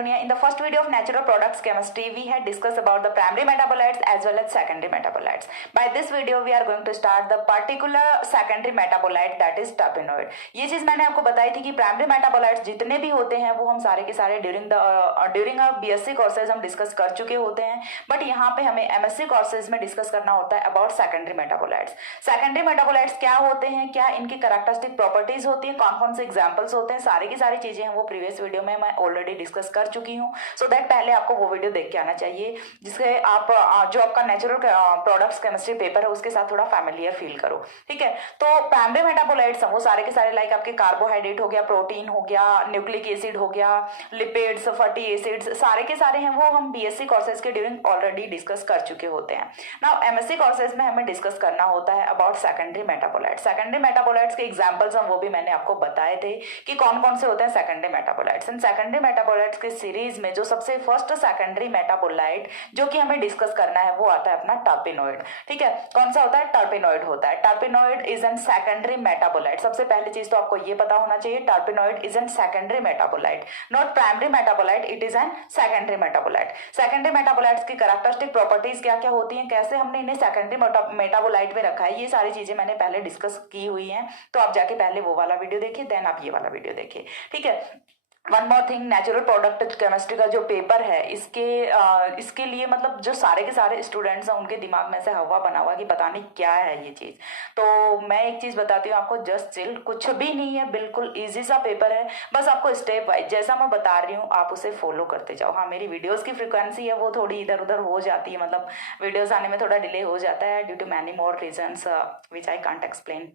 Dunya. In the first video of natural products chemistry, we had discussed about the primary metabolites as well as secondary metabolites. By this video, we are going to start the particular secondary metabolite that is terpenoid. ये चीज मैंने आपको बताई थी कि primary metabolites जितने भी होते हैं वो हम सारे के सारे ड्यूरिंग बीएससी कोर्सेज हम डिस्कस कर चुके होते हैं, बट यहाँ पे हमें एमएससी कोर्सेज में डिस्कस करना होता है about secondary metabolites. Secondary metabolites क्या होते हैं, क्या इनकी कैरेक्टरिस्टिक प्रॉपर्टीज होती है, कौन कौन से एग्जाम्पल्स होते हैं, सारी की सारी चीजें हैं वो प्रीवियस वीडियो में मैं ऑलरेडी डिस्कस कर चुकी हूँ. सो दैट पहले आपको वो वीडियो देख के आना चाहिए जिससे आप जो आपका नेचुरल प्रोडक्ट्स केमिस्ट्री पेपर है उसके साथ थोड़ा फैमिलियर फील करो. ठीक है, तो प्राइमरी मेटाबोलाइट्स वो सारे के सारे लाइक आपके कार्बोहाइड्रेट हो गया, प्रोटीन हो गया, न्यूक्लिक एसिड हो गया, लिपिड्स, फैटी एसिड्स, सारे के सारे हैं वो हम बीएससी कोर्सेज के ड्यूरिंग ऑलरेडी डिस्कस कर चुके होते हैं. नाउ एमएससी कोर्सेज में हमें डिस्कस करना होता है about secondary metabolites. Secondary metabolites के एग्जांपल्स हम वो भी मैंने आपको बताए थे कि कौन कौन से होते हैं secondary metabolites. And secondary metabolites के सीरीज में जो सबसे फर्स्ट सेकेंडरी मेटाबोलाइट जो कि हमें डिस्कस करना है वो आता है अपना टर्पेनॉइड. ठीक है, कौन सा होता है? टर्पेनॉइड होता है. टर्पेनॉइड इज एन सेकेंडरी मेटाबोलाइट. सबसे पहली चीज तो आपको ये पता होना चाहिए, टर्पेनॉइड is an secondary metabolite, not primary metabolite, it is N secondary metabolite. Secondary metabolites की कैरेक्टरिस्टिक प्रॉपर्टीज क्या क्या होती हैं, कैसे हमने इन्हें सेकेंडरी मेटाबोलाइट में रखा है, ये सारी चीजें मैंने पहले डिस्कस की हुई हैं. तो आप जाके पहले वो वाला वीडियो देखिए, देन आप ये वाला वीडियो देखिए. ठीक है, one more thing, natural product chemistry का जो पेपर है इसके लिए मतलब जो सारे के सारे स्टूडेंट्स हैं उनके दिमाग में से हवा बना हुआ कि पता नहीं क्या है ये चीज. तो मैं एक चीज बताती हूँ आपको, जस्ट चिल, कुछ भी नहीं है, बिल्कुल इजी सा पेपर है. बस आपको स्टेप वाइज जैसा मैं बता रही हूँ आप उसे फॉलो करते जाओ. हाँ, मेरी वीडियोस की फ्रिक्वेंसी है वो थोड़ी इधर उधर हो जाती है, मतलब वीडियोस आने में थोड़ा डिले हो जाता है due to many more reasons which I can't explain.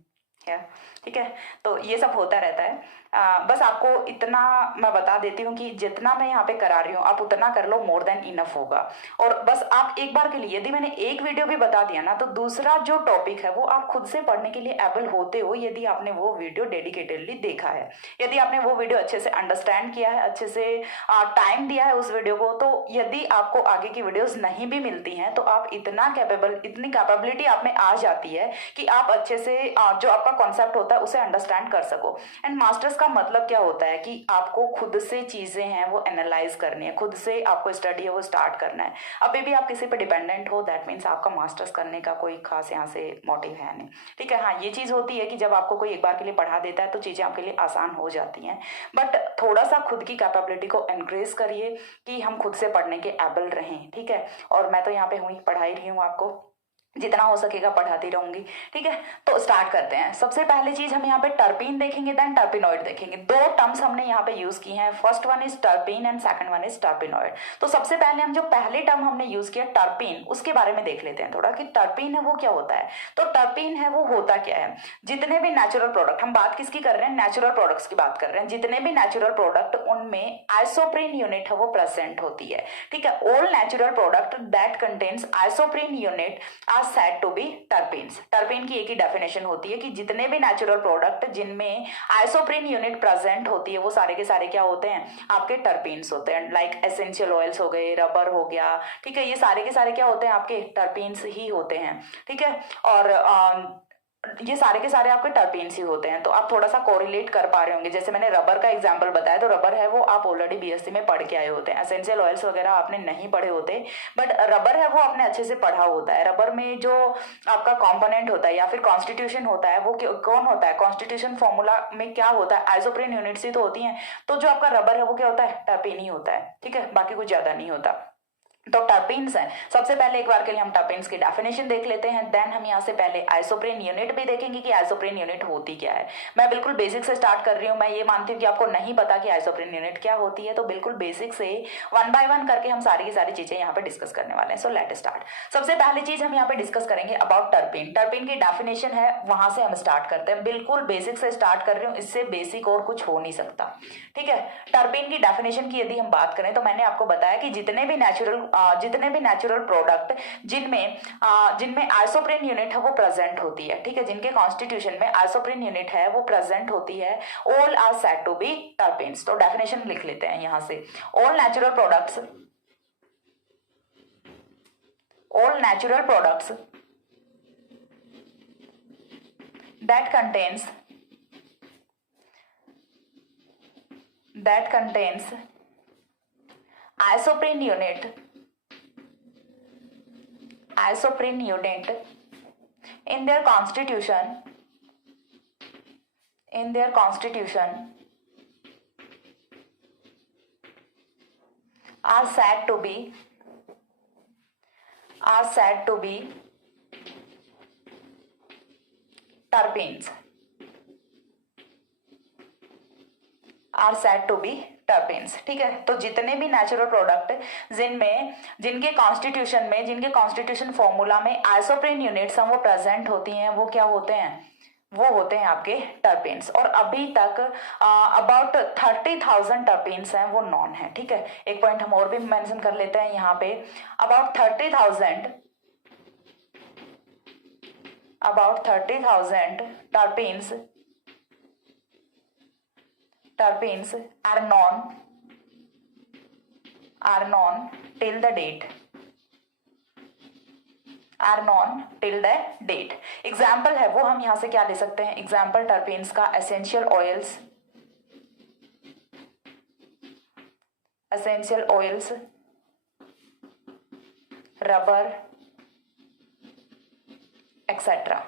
ठीक है, तो ये सब होता रहता है. बस आपको इतना मैं बता देती हूँ कि जितना मैं यहाँ पे करा रही हूँ आप उतना कर लो, मोर देन इनफ होगा. और बस आप एक बार के लिए, यदि मैंने एक वीडियो भी बता दिया ना, तो दूसरा जो टॉपिक है वो आप खुद से पढ़ने के लिए एबल होते हो यदि आपने वो वीडियो डेडिकेटेडली देखा है, यदि आपने वो वीडियो अच्छे से अंडरस्टैंड किया है, अच्छे से टाइम दिया है उस वीडियो को. तो यदि आपको आगे की वीडियोज नहीं भी मिलती हैं तो आप इतनी कैपेबिलिटी आप में आ जाती है कि आप अच्छे से जो आपका कॉन्सेप्ट होता है उसे अंडरस्टैंड कर सको. एंड मास्टर्स का मतलब क्या होता है कि आपको खुद से चीजें हैं वो एनालाइज करनी है, खुद से आपको स्टडी है वो स्टार्ट करना है. अभी भी आप किसी पे डिपेंडेंट हो, दैट मीन्स आपका मास्टर्स करने का कोई खास यहाँ से मोटिव है नहीं. ठीक है, हाँ, ये चीज होती है कि जब आपको कोई एक बार के लिए पढ़ा देता है तो चीजें आपके लिए आसान हो जाती हैं, बट थोड़ा सा खुद की कैपेबिलिटी को एनक्रेज करिए कि हम खुद से पढ़ने के एबल रहें. ठीक है, और मैं तो यहाँ पे हुई पढ़ा ही रही हूँ, आपको जितना हो सकेगा पढ़ाती रहूंगी. ठीक है, तो स्टार्ट करते हैं. सबसे पहली चीज हम यहाँ पे टर्पीन देखेंगे, देन टर्पिनॉइड देखेंगे. दो टर्म्स हमने यहाँ पे यूज की हैं, first one is terpene and second one is terpenoid. तो सबसे पहले हम जो पहले टर्म हमने यूज किया टर्पीन, उसके बारे में देख लेते हैं थोड़ा कि टर्पीन है वो क्या होता है. तो टर्पीन है वो होता क्या है, जितने भी नेचुरल प्रोडक्ट, हम बात किसकी कर रहे हैं, नेचुरल प्रोडक्ट्स की बात कर रहे हैं, जितने भी नेचुरल प्रोडक्ट उनमें आइसोप्रीन यूनिट है वो प्रेजेंट होती है. ठीक है, all natural product that contains isoprene unit are said to be terpenes. Terpene की एक ही डेफिनेशन होती है कि जितने भी नेचुरल प्रोडक्ट जिनमें आइसोप्रीन यूनिट प्रेजेंट होती है वो सारे के सारे क्या होते हैं, आपके टर्पीन्स होते हैं. लाइक एसेंशियल ऑयल्स हो गए, रबर हो गया. ठीक है, ये सारे के सारे क्या होते हैं, आपके टर्पीन्स ही होते हैं. ठीक है, और ये सारे के सारे आपके टर्पीन्स ही होते हैं. तो आप थोड़ा सा कोरिलेट कर पा रहे होंगे. जैसे मैंने रबर का एग्जांपल बताया, तो रबर है वो आप ऑलरेडी बीएससी में पढ़ के आए होते हैं. एसेंशियल ऑयल्स वगैरह आपने नहीं पढ़े होते, बट रबर है वो आपने अच्छे से पढ़ा होता है. रबर में जो आपका कॉम्पोनेंट होता है या फिर कॉन्स्टिट्यूशन होता है वो कौन होता है, कॉन्स्टिट्यूशन फॉर्मूला में क्या होता है, आइसोप्रीन यूनिट्स ही तो होती है. तो जो आपका रबर है वो क्या होता है, टर्पीन ही होता है. ठीक है, बाकी कुछ ज्यादा नहीं होता. तो टर्पीन्स हैं. सबसे पहले एक बार के लिए हम टर्पीन्स की डेफिनेशन देख लेते हैं, देन हम यहाँ से पहले आइसोप्रीन यूनिट भी देखेंगे कि आइसोप्रीन यूनिट होती क्या है. मैं बिल्कुल बेसिक से स्टार्ट कर रही हूँ. मैं ये मानती हूँ कि आपको नहीं पता कि आइसोप्रीन यूनिट क्या होती है, तो बिल्कुल बेसिक से वन बाय वन करके हम सारी की सारी चीजें यहाँ पे डिस्कस करने वाले हैं. So let start. सबसे पहली चीज हम यहाँ पे डिस्कस करेंगे अबाउट टर्पीन. टर्पीन की डेफिनेशन है, वहां से हम स्टार्ट करते हैं. बिल्कुल बेसिक से स्टार्ट कर रही हूँ, इससे बेसिक और कुछ हो नहीं सकता. ठीक है, टर्पीन की डेफिनेशन की यदि हम बात करें तो मैंने आपको बताया कि जितने भी नेचुरल प्रोडक्ट जिनमें आइसोप्रीन यूनिट है वो प्रेजेंट होती है. ठीक है, जिनके कॉन्स्टिट्यूशन में आइसोप्रीन यूनिट है वो प्रेजेंट होती है, all are said to be terpenes. तो डेफिनेशन लिख लेते हैं यहां से. All natural products that contains isoprene unit in their constitution are said to be terpenes, ठीक है। तो जितने भी नेचुरल प्रोडक्ट जिनके कॉन्स्टिट्यूशन फॉर्मूला में आइसोप्रीन यूनिट्स हैं वो प्रेजेंट होती हैं, वो क्या होते हैं, वो होते हैं आपके टर्पेन्स। और अभी तक अबाउट 30,000 टर्पेन्स हैं वो नॉन है, ठीक है। एक पॉइंट हम और भी मेंशन कर लेते हैं यहाँ पे, about 30,000 terpenes are known till the date। Example है वो हम यहाँ से क्या ले सकते हैं, एग्जाम्पल टर्पेन्स का एसेंशियल ऑयल्स, रबर एक्सेट्रा,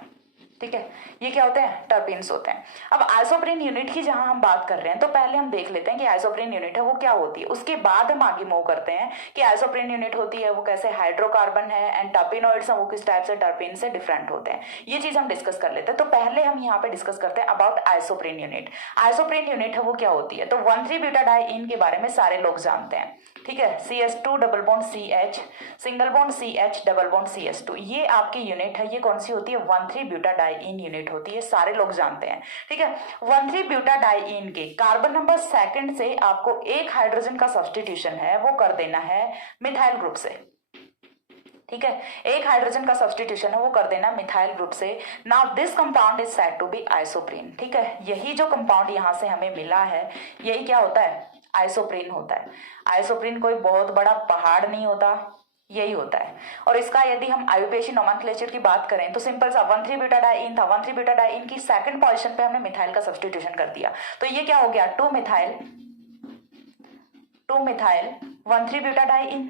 ठीक है। ये क्या होते हैं, टर्पेन्स होते हैं। अब आइसोप्रीन यूनिट की जहां हम बात कर रहे हैं तो पहले हम देख लेते हैं कि आइसोप्रीन यूनिट है वो क्या होती है, उसके बाद हम आगे मूव करते हैं कि आइसोप्रीन यूनिट होती है वो कैसे हाइड्रोकार्बन है, एंड टर्पेनॉइड्स हैं वो किस टाइप से टर्पेन से डिफरेंट होते हैं, ये चीज हम डिस्कस कर लेते हैं। तो पहले हम यहाँ पे डिस्कस करते हैं about isoprene unit. Isoprene unit है वो क्या होती है, तो 1,3-ब्यूटाडाइईन के बारे में सारे लोग जानते हैं, ठीक है। CH2 double bond CH, single bond CH, double bond CH2, ये आपकी यूनिट है, ये कौन सी होती है, 1,3-ब्यूटाडाइईन यूनिट होती है, सारे लोग जानते हैं, ठीक है। 1,3-ब्यूटाडाइईन के कार्बन नंबर सेकंड से आपको एक हाइड्रोजन का सब्स्टिट्यूशन है वो कर देना है मिथाइल ग्रुप से, ठीक है। एक हाइड्रोजन का सब्स्टिट्यूशन है वो कर देना मिथाइल ग्रुप से। Now this compound is said to be isoprene, ठीक है। यही जो कंपाउंड यहां से हमें मिला है यही क्या होता है, आइसोप्रीन होता है। आइसोप्रीन कोई बहुत बड़ा पहाड़ नहीं होता, यही होता है। और इसका यदि हम आईयूपीएसी नोमेनक्लेचर की बात करें तो सिंपल सा 1,3-ब्यूटाडाइईन था, 1,3-ब्यूटाडाइईन की सेकंड पोजीशन पे हमने मिथाइल का सब्स्टिट्यूशन कर दिया, तो ये क्या हो गया, 2 मिथाइल 1,3-ब्यूटाडाइईन,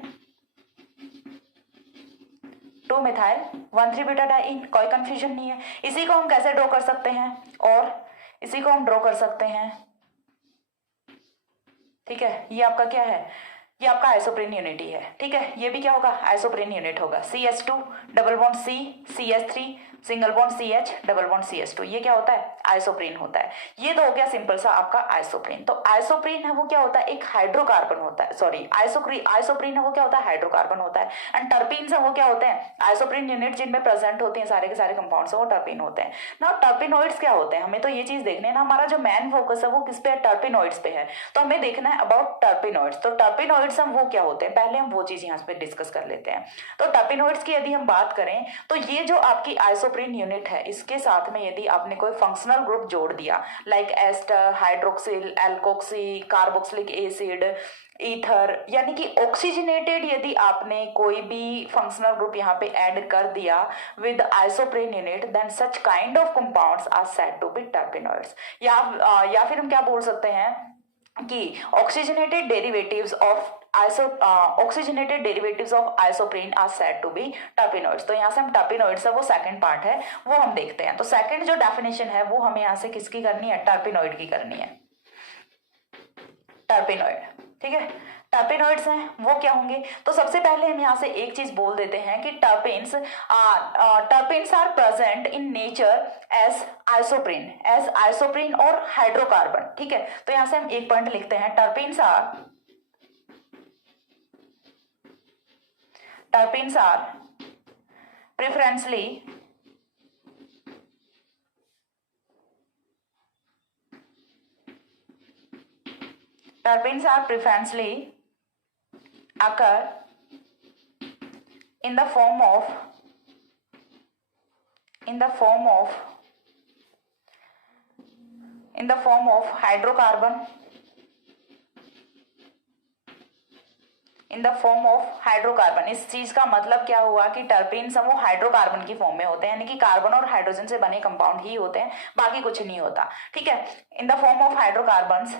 2 मिथाइल 1,3-ब्यूटाडाइईन, कोई कंफ्यूजन नहीं है। इसी को हम कैसे ड्रॉ कर सकते हैं, और इसी को हम ड्रॉ कर सकते हैं, ठीक है। ये आपका क्या है, ये आपका आइसोप्रीन यूनिट ही है, ठीक है। ये भी क्या होगा, आइसोप्रीन यूनिट होगा। CH2 double bond C, CH3 single bond CH, double bond CH2, ये क्या होता है, आइसोप्रीन होता है। ये तो हो गया सिंपल सा आपका आइसोप्रीन। तो आइसोप्रीन है वो क्या होता है, एक हाइड्रोकार्बन होता है, सॉरी आइसोप्रीन है वो क्या होता है, हाइड्रोकार्बन होता है। एंड टर्पीन्स है वो क्या होते हैं, आइसोप्रीन यूनिट जिनमें प्रेजेंट होते हैं सारे के सारे कंपाउंड्स वो टर्पीन होते हैं ना। टर्पेनॉइड्स क्या होते हैं, हमें तो ये चीज देखने ना, हमारा जो मेन फोकस है वो किस पे है, टर्पेनॉइड्स पे है, तो हमें देखना है अबाउट टर्पेनॉइड्स। तो टर्पेनॉइड्स हम वो क्या होते हैं, पहले हम वो चीज यहाँ पे डिस्कस कर लेते हैं। तो टर्पेनॉइड्स की यदि हम बात करें तो ये जो आपकी आइसोप्रीन यूनिट है इसके साथ में यदि आपने कोई फंक्शनल ग्रुप जोड़ दिया like ester, hydroxyl, alkoxy, carboxylic acid, ether, यानी कि ऑक्सीजनेटेड यदि आपने कोई भी फंक्शनल ग्रुप यहाँ पे ऐड कर दिया with isoprene unit, then such kind of compounds are said to be terpenoids. या फिर हम क्या बोल सकते हैं कि oxygenated derivatives of isoprene are said to be terpenoids. तो यहाँ से हम टर्पेनॉइड्स है वो सेकंड पार्ट है वो हम देखते हैं। तो सेकंड जो डेफिनेशन है वो हमें यहाँ से किसकी करनी है, टर्पेनॉइड की करनी है, टर्पेनॉइड, ठीक है। टर्पेनॉइड्स हैं वो क्या होंगे, तो सबसे पहले हम यहाँ से एक चीज बोल देते हैं कि terpenes are present in nature as isoprene और हाइड्रोकार्बन, ठीक है। तो यहाँ से हम एक पॉइंट लिखते हैं, terpenes are preferentially occur in the form of hydrocarbon, in the form of hydrocarbon. इस चीज का मतलब क्या हुआ कि टर्पेन्स वो हाइड्रोकार्बन की फॉर्म में होते हैं, यानी कि कार्बन और हाइड्रोजन से बने कंपाउंड ही होते हैं, बाकी कुछ नहीं होता, ठीक है। In the form of hydrocarbons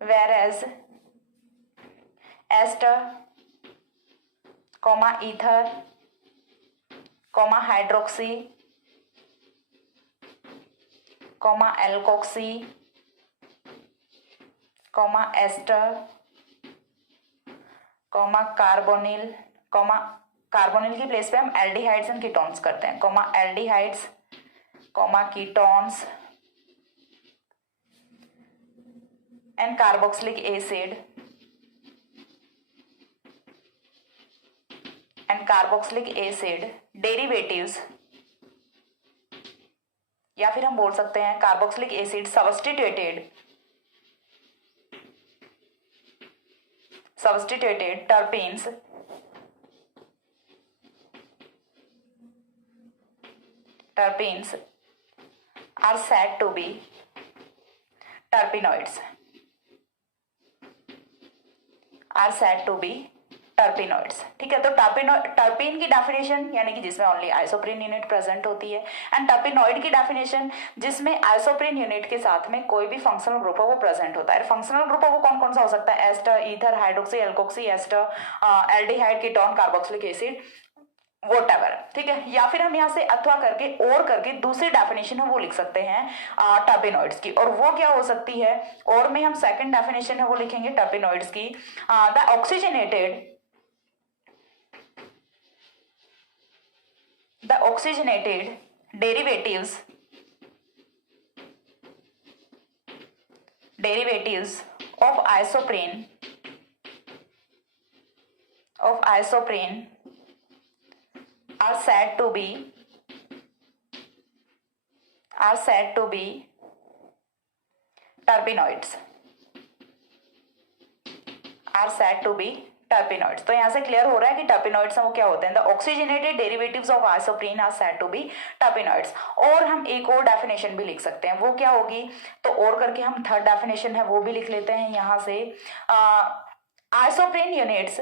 whereas ester, ether, hydroxy, alkoxy, ester, carbonyl, carbonyl की प्लेस पे हम एल्डिहाइड्स एंड कीटोन्स करते हैं, aldehydes, ketones and carboxylic acid derivatives, या फिर हम बोल सकते हैं carboxylic acid substituted terpenes are said to be terpenoids. ठीक है, तो टर्पीन की डेफिनेशन यानी कि जिसमें ओनली आइसोप्रीन यूनिट प्रेजेंट होती है, एंड टर्पिनॉइड की डेफिनेशन जिसमें आइसोप्रीन यूनिट के साथ में कोई भी फंक्शनल ग्रुप है वो प्रेजेंट होता है। फंक्शनल ग्रुप है वो कौन कौन सा हो सकता है? Ester, ether, hydroxy, alkoxy, ester, aldehyde, ketone, carboxylic acid, whatever. ठीक है, या फिर हम यहाँ से अथवा करके और करके दूसरी डेफिनेशन है वो लिख सकते हैं टर्पिनॉइड्स की, और वो क्या हो सकती है? और में हम सेकंड डेफिनेशन है वो लिखेंगे टर्पिनॉइड्स की, the oxygenated derivatives of isoprene are said to be terpenoids. तो यहाँ से क्लियर हो रहा है कि टर्पिनॉइड्स वो क्या होते हैं? The oxygenated derivatives of isoprene are said to be terpenoids. और हम एक और डेफिनेशन भी लिख सकते हैं, वो क्या होगी? तो और करके हम थर्ड डेफिनेशन है वो भी लिख लेते हैं यहाँ से, isoprene units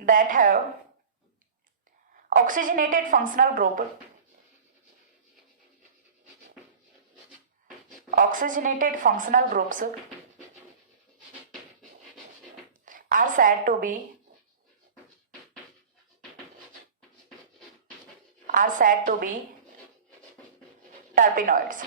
that have oxygenated functional group groups are said to be terpenoids.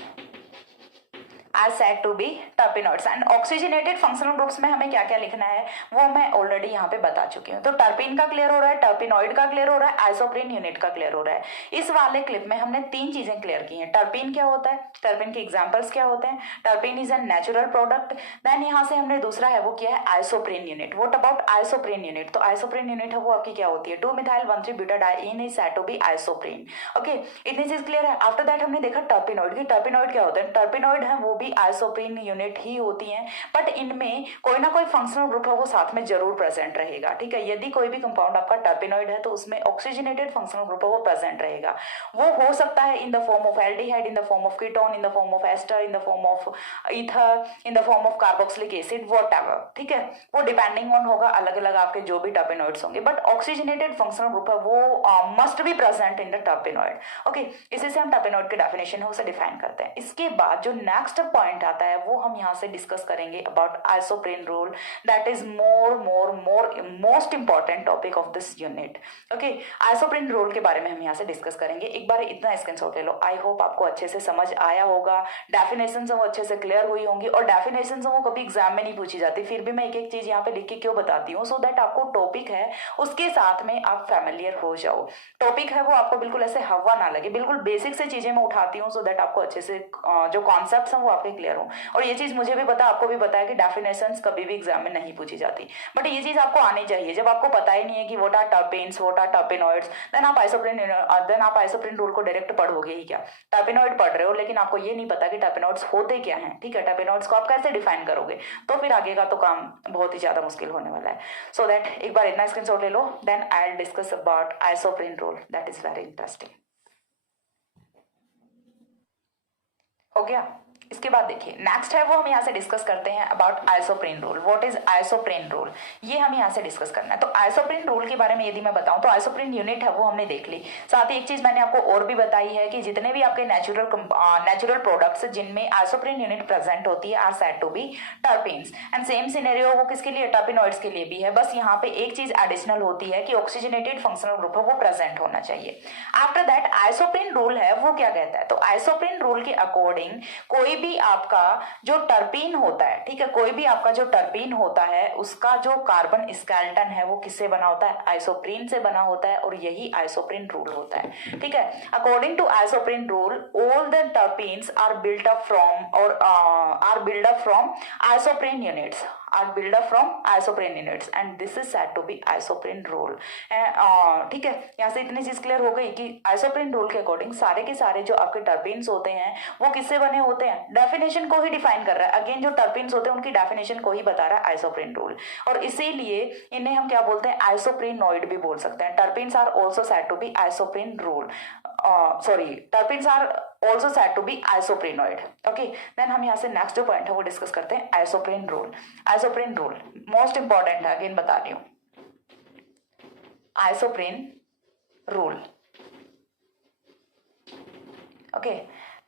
And oxygenated functional groups में हमें क्या क्या लिखना है वो मैं ऑलरेडी यहाँ पे बता चुकी हूँ। तो टर्पीन का क्लियर हो रहा है, टर्पिनॉइड का क्लियर हो रहा है, आइसोप्रीन यूनिट का क्लियर हो रहा है। इस वाले क्लिप में हमने तीन चीजें क्लियर की हैं। टर्पीन क्या होता है, टर्पीन के एग्जाम्पल्स क्या होते हैं, terpene is a natural product. Then यहाँ से हमने दूसरा है वो किया है isoprene unit. What about isoprene unit? तो आइसोप्रीन यूनिट है वो आपकी क्या होती है? 2-methyl-1,3-butadiene is said to be isoprene. Okay, इतनी चीज क्लियर है। आफ्टर दैट हमने देखा टर्पिनॉइड की, टर्पिनॉइड क्या होता है? टर्पिनॉइड है वो भी आइसोप्रीन यूनिट ही होती हैं, बट इनमें कोई ना कोई फंक्शनल ग्रुप है वो साथ में जरूर प्रेजेंट रहेगा। ठीक है, यदि कोई भी कंपाउंड आपका टर्पिनॉइड है तो उसमें ऑक्सीजनेटेड फंक्शनल ग्रुप है वो प्रेजेंट रहेगा। वो हो सकता है in the form of aldehyde, in the form of ketone, in the form of ester, in the form of ether, in the form of carboxylic acid, whatever. ठीक है, वो डिपेंडिंग ऑन होगा अलग अलग आपके जो भी टर्पिनॉइड्स होंगे, बट ऑक्सीजनेटेड फंक्शनल ग्रुप है वो must be present in the terpenoid. Okay, इसी से हम टर्पिनॉइड की डेफिनेशन है उसे डिफाइन करते हैं। इसके बाद जो नेक्स्ट पॉइंट आता है वो हम यहाँ से डिस्कस करेंगे about isoprene rule, that is most important topic of this unit. Okay, isoprene rule के बारे में हम यहाँ से डिस्कस करेंगे। एक बार इतना स्क्रीनशॉट ले लो। आई होप आपको अच्छे से समझ आया होगा, डेफिनेशन वो अच्छे से क्लियर हुई होंगी, और डेफिनेशन वो कभी एग्जाम में नहीं पूछी जाती, फिर भी मैं एक एक चीज यहाँ पे लिख के क्यों बताती हूँ, सो दैट आपको टॉपिक है उसके साथ में आप फैमिलियर हो जाओ। टॉपिक है वो आपको बिल्कुल ऐसे हवा ना लगे, बिल्कुल बेसिक से चीजें मैं उठाती हूँ, सो दैट आपको अच्छे से जो कॉन्सेप्ट्स हैं वो आपके क्लियर हो। और ये चीज मुझे भी पता, आपको भी पता है कि डेफिनेशंस कभी भी एग्जाम में नहीं पूछी जाती, बट ये चीज आपको आनी चाहिए। जब आपको पता ही नहीं है कि what are terpenes, what are terpenoids, then आप आइसोप्रीन रूल को डायरेक्ट पढ़ोगे ही क्या? टर्पिनॉइड पढ़ रहे हो लेकिन आपको ये नहीं पता कि टर्पिनॉइड्स होते क्या हैं। ठीक है, टर्पिनॉइड्स को आप कैसे डिफाइन करोगे? तो फिर आगे का तो काम बहुत ही ज्यादा मुश्किल होने वाला है। सो दैट एक बार इतना स्क्रीनशॉट ले लो, then I will discuss about isoprene rule, that is very interesting. हो गया? इसके बाद देखिए नेक्स्ट है वो हम यहाँ से डिस्कस करते हैं about isoprene rule. What is isoprene rule, ये हम यहाँ से डिस्कस करना है। तो आइसोप्रीन रूल के बारे में यदि मैं बताऊं तो आइसोप्रीन यूनिट है वो हमने देख ली। साथ ही एक चीज मैंने आपको और भी बताई है कि जितने भी आपके नेचुरल प्रोडक्ट्स जिनमें आइसोप्रीन यूनिट प्रेजेंट होती है are said to be terpenes. And same scenario वो किसके लिए, टर्पिनॉइड्स के लिए भी है। बस यहाँ पे एक चीज एडिशनल होती है कि ऑक्सीजनेटेड फंक्शनल ग्रुप है वो प्रेजेंट होना चाहिए। आफ्टर दैट आइसोप्रीन रूल है वो क्या कहता है, तो आइसोप्रीन रूल के अकॉर्डिंग कोई भी आपका जो टर्पीन होता है, ठीक है, कोई भी आपका जो टर्पीन होता है उसका जो कार्बन स्केलेटन है वो किससे बना होता है, आइसोप्रीन से बना होता है, और यही आइसोप्रीन रूल होता है। ठीक है, according to isoprene rule all the terpenes are built up from isoprene units and this is said to be isoprene rule। ठीक है, यहाँ से इतनी चीज क्लियर हो गई कि आइसोप्रीन रूल के अकॉर्डिंग सारे के सारे जो आपके टर्पीन्स होते हैं वो किससे बने होते हैं, डेफिनेशन को ही डिफाइन कर रहा है। अगेन जो टर्पीन्स होते हैं उनकी डेफिनेशन को ही बता रहा है आइसोप्रीन रूल, और इसीलिए इन्हें हम क्या बोलते हैं, आइसोप्रीनोइड भी बोल सकते हैं। Terpenes are also said to be isoprene rule, terpenes are also said to be isoprenoid. Okay, then हम यहाँ से नेक्स्ट जो पॉइंट है वो डिस्कस करते हैं isoprene rule. Isoprene rule most important है, अगेन बता रही हूं, आइसोप्रीन रूल। ओके,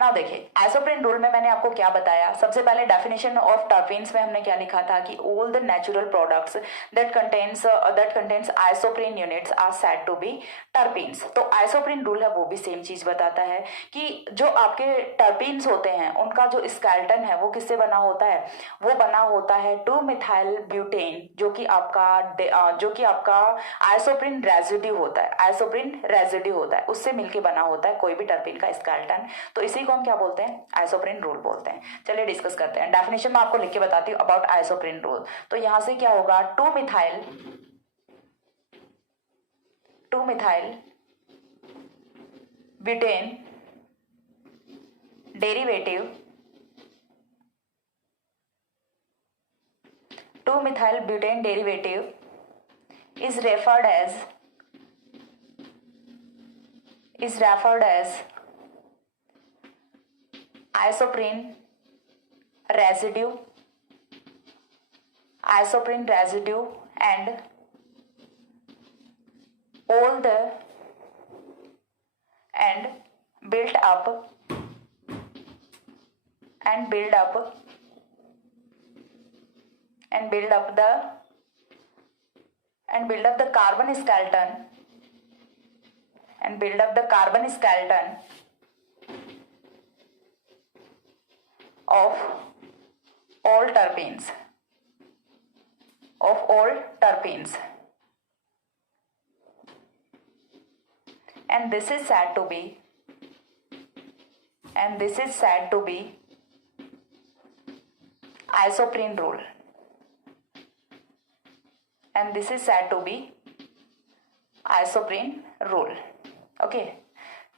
नाउ देखिए आइसोप्रीन रूल में मैंने आपको क्या बताया। सबसे पहले डेफिनेशन ऑफ टर्पीन्स में हमने क्या लिखा था कि all the natural products that contains isoprene units are said to be terpenes. तो आइसोप्रीन रूल है वो भी सेम चीज बताता है कि जो आपके टर्पीन्स होते हैं उनका जो स्केलेटन है वो किससे बना होता है, वो बना होता है 2-मिथाइल ब्यूटेन, जो कि आपका आइसोप्रीन रेजिड्यू होता है, आइसोप्रीन रेजिड्यू होता है, उससे मिलके बना होता है कोई भी टर्पीन का स्केलेटन। तो इसी को हम क्या बोलते हैं, आइसोप्रीन रूल बोलते हैं। चलिए डिस्कस करते हैं। डेफिनेशन में आपको लिख के बताती हूँ अबाउट आइसोप्रीन रूल। तो यहां से क्या होगा, 2-मिथाइल ब्यूटेन डेरिवेटिव 2-मिथाइल butane derivative is referred as isoprene residue and all the build up the carbon skeleton of all terpenes and this is said to be isoprene rule, and this is said to be isoprene rule। Okay,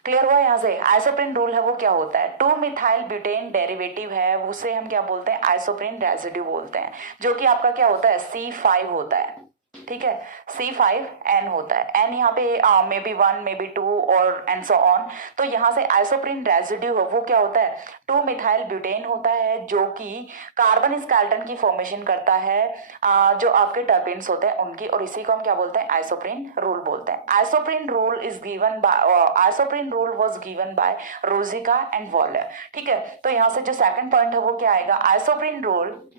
clear हुआ। यहाँ से isoprene rule है वो क्या होता है, 2-मिथाइल butane derivative है उसे हम क्या बोलते हैं, आइसोप्रीन रेजिड्यू बोलते हैं, जो कि आपका क्या होता है, C5 होता है। ठीक है, C5N होता है, N यहाँ पे मे बी 1 मे बी 2 और एंड सो ऑन। तो यहाँ से आइसोप्रीन रेजिड्यू है वो क्या होता है, 2-मिथाइल ब्यूटेन होता है, जो कि कार्बन स्केलेटन की फॉर्मेशन करता है जो आपके टर्पीन्स होते हैं उनकी, और इसी को हम क्या बोलते हैं, आइसोप्रीन रूल बोलते हैं। Isoprene rule was given by Ruzicka and Wallach. ठीक है, तो यहाँ से जो सेकंड पॉइंट है वो क्या आएगा, isoprene rule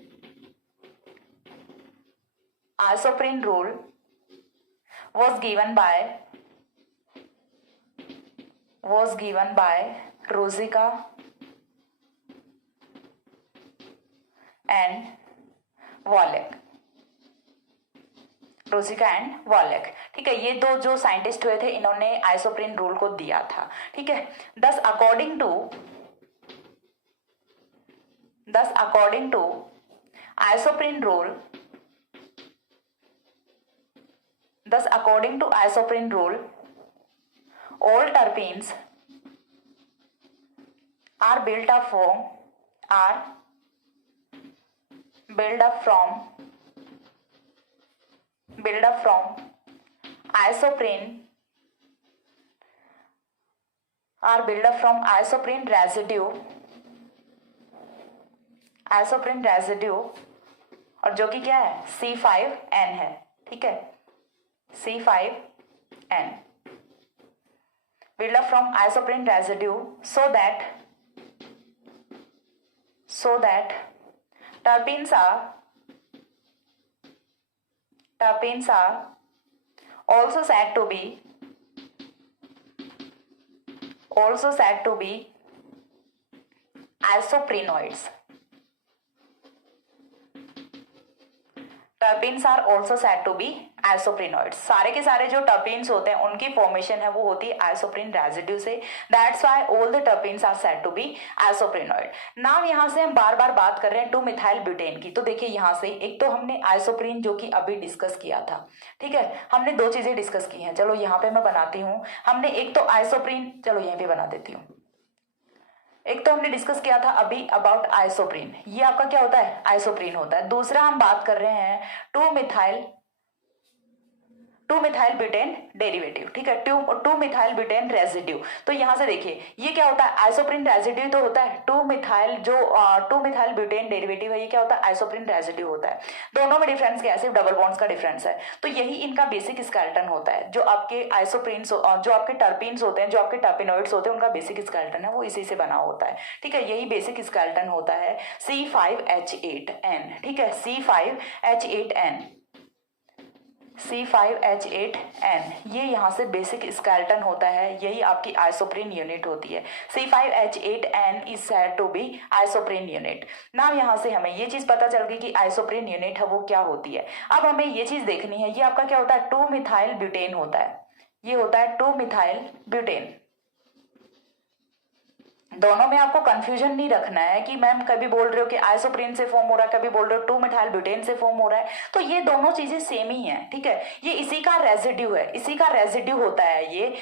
was given by Rosica and Wallach। ठीक है, ये दो जो साइंटिस्ट हुए थे इन्होंने आइसोप्रीन रूल को दिया था। ठीक है, thus according to isoprene rule all terpenes are built up from isoprene residue isoprene residue, और जो कि क्या है C5N है, ठीक है, C5N build up from isoprene residue so that terpenes are also said to be isoprenoids. Terpenes are also said to be isoprenoids. सारे के सारे जो टर्पीन्स होते हैं उनकी फॉर्मेशन है वो होती है आइसोप्रीन रेजिड्यू से। That's why all the terpenes are said to be isoprenoid. Now यहाँ से हम बार बार बात कर रहे हैं 2-मिथाइल ब्यूटेन की। तो देखिए यहाँ से एक तो हमने आइसोप्रीन जो कि अभी डिस्कस किया था, ठीक है, हमने दो चीजें डिस्कस की हैं। चलो यहाँ पे मैं बनाती हूँ। हमने एक तो आइसोप्रीन, चलो यहीं पे बना देती हूँ। एक तो हमने डिस्कस किया था अभी अबाउट आइसोप्रीन, ये आपका क्या होता है आइसोप्रीन होता है। दूसरा हम बात कर रहे हैं 2-मिथाइल ब्यूटेन डेरिवेटिव, ठीक है, 2-मिथाइल ब्यूटेन रेजिड्यू। तो यहां से देखिए ये क्या होता है आइसोप्रीन रेजिड्यू तो होता है, 2-मिथाइल ब्यूटेन डेरिवेटिव है, ये क्या होता है आइसोप्रीन रेजिड्यू होता है। दोनों में डिफरेंस क्या है, सिर्फ डबल बॉन्ड्स का डिफरेंस है। तो यही इनका बेसिक स्केलेटन होता है। जो आपके आइसोप्रीन जो आपके टर्पीन्स होते हैं, जो आपके टर्पिनोइड्स होते हैं, उनका बेसिक स्केलेटन है वो इसी से बना होता है, ठीक है। यही बेसिक स्केलेटन होता है C5H8N, ठीक है, C5H8N, ये यहाँ से बेसिक स्केलेटन होता है। यही आपकी आइसोप्रीन यूनिट होती है। C5H8N is said to be isoprene unit. Now यहाँ से हमें ये चीज पता चल गई कि आइसोप्रीन यूनिट है वो क्या होती है। अब हमें ये चीज देखनी है, ये आपका क्या होता है 2-मिथाइल ब्यूटेन होता है, ये होता है 2-मिथाइल ब्यूटेन। दोनों में आपको कंफ्यूजन नहीं रखना है कि मैम कभी बोल रहे हो कि आइसोप्रीन से फॉर्म हो रहा है, कभी बोल रहे हो 2-मिथाइल ब्यूटेन से फॉर्म हो रहा है। तो ये दोनों चीजें सेम ही हैं, ठीक है, ये इसी का रेजिड्यू है, इसी का रेजिड्यू होता है ये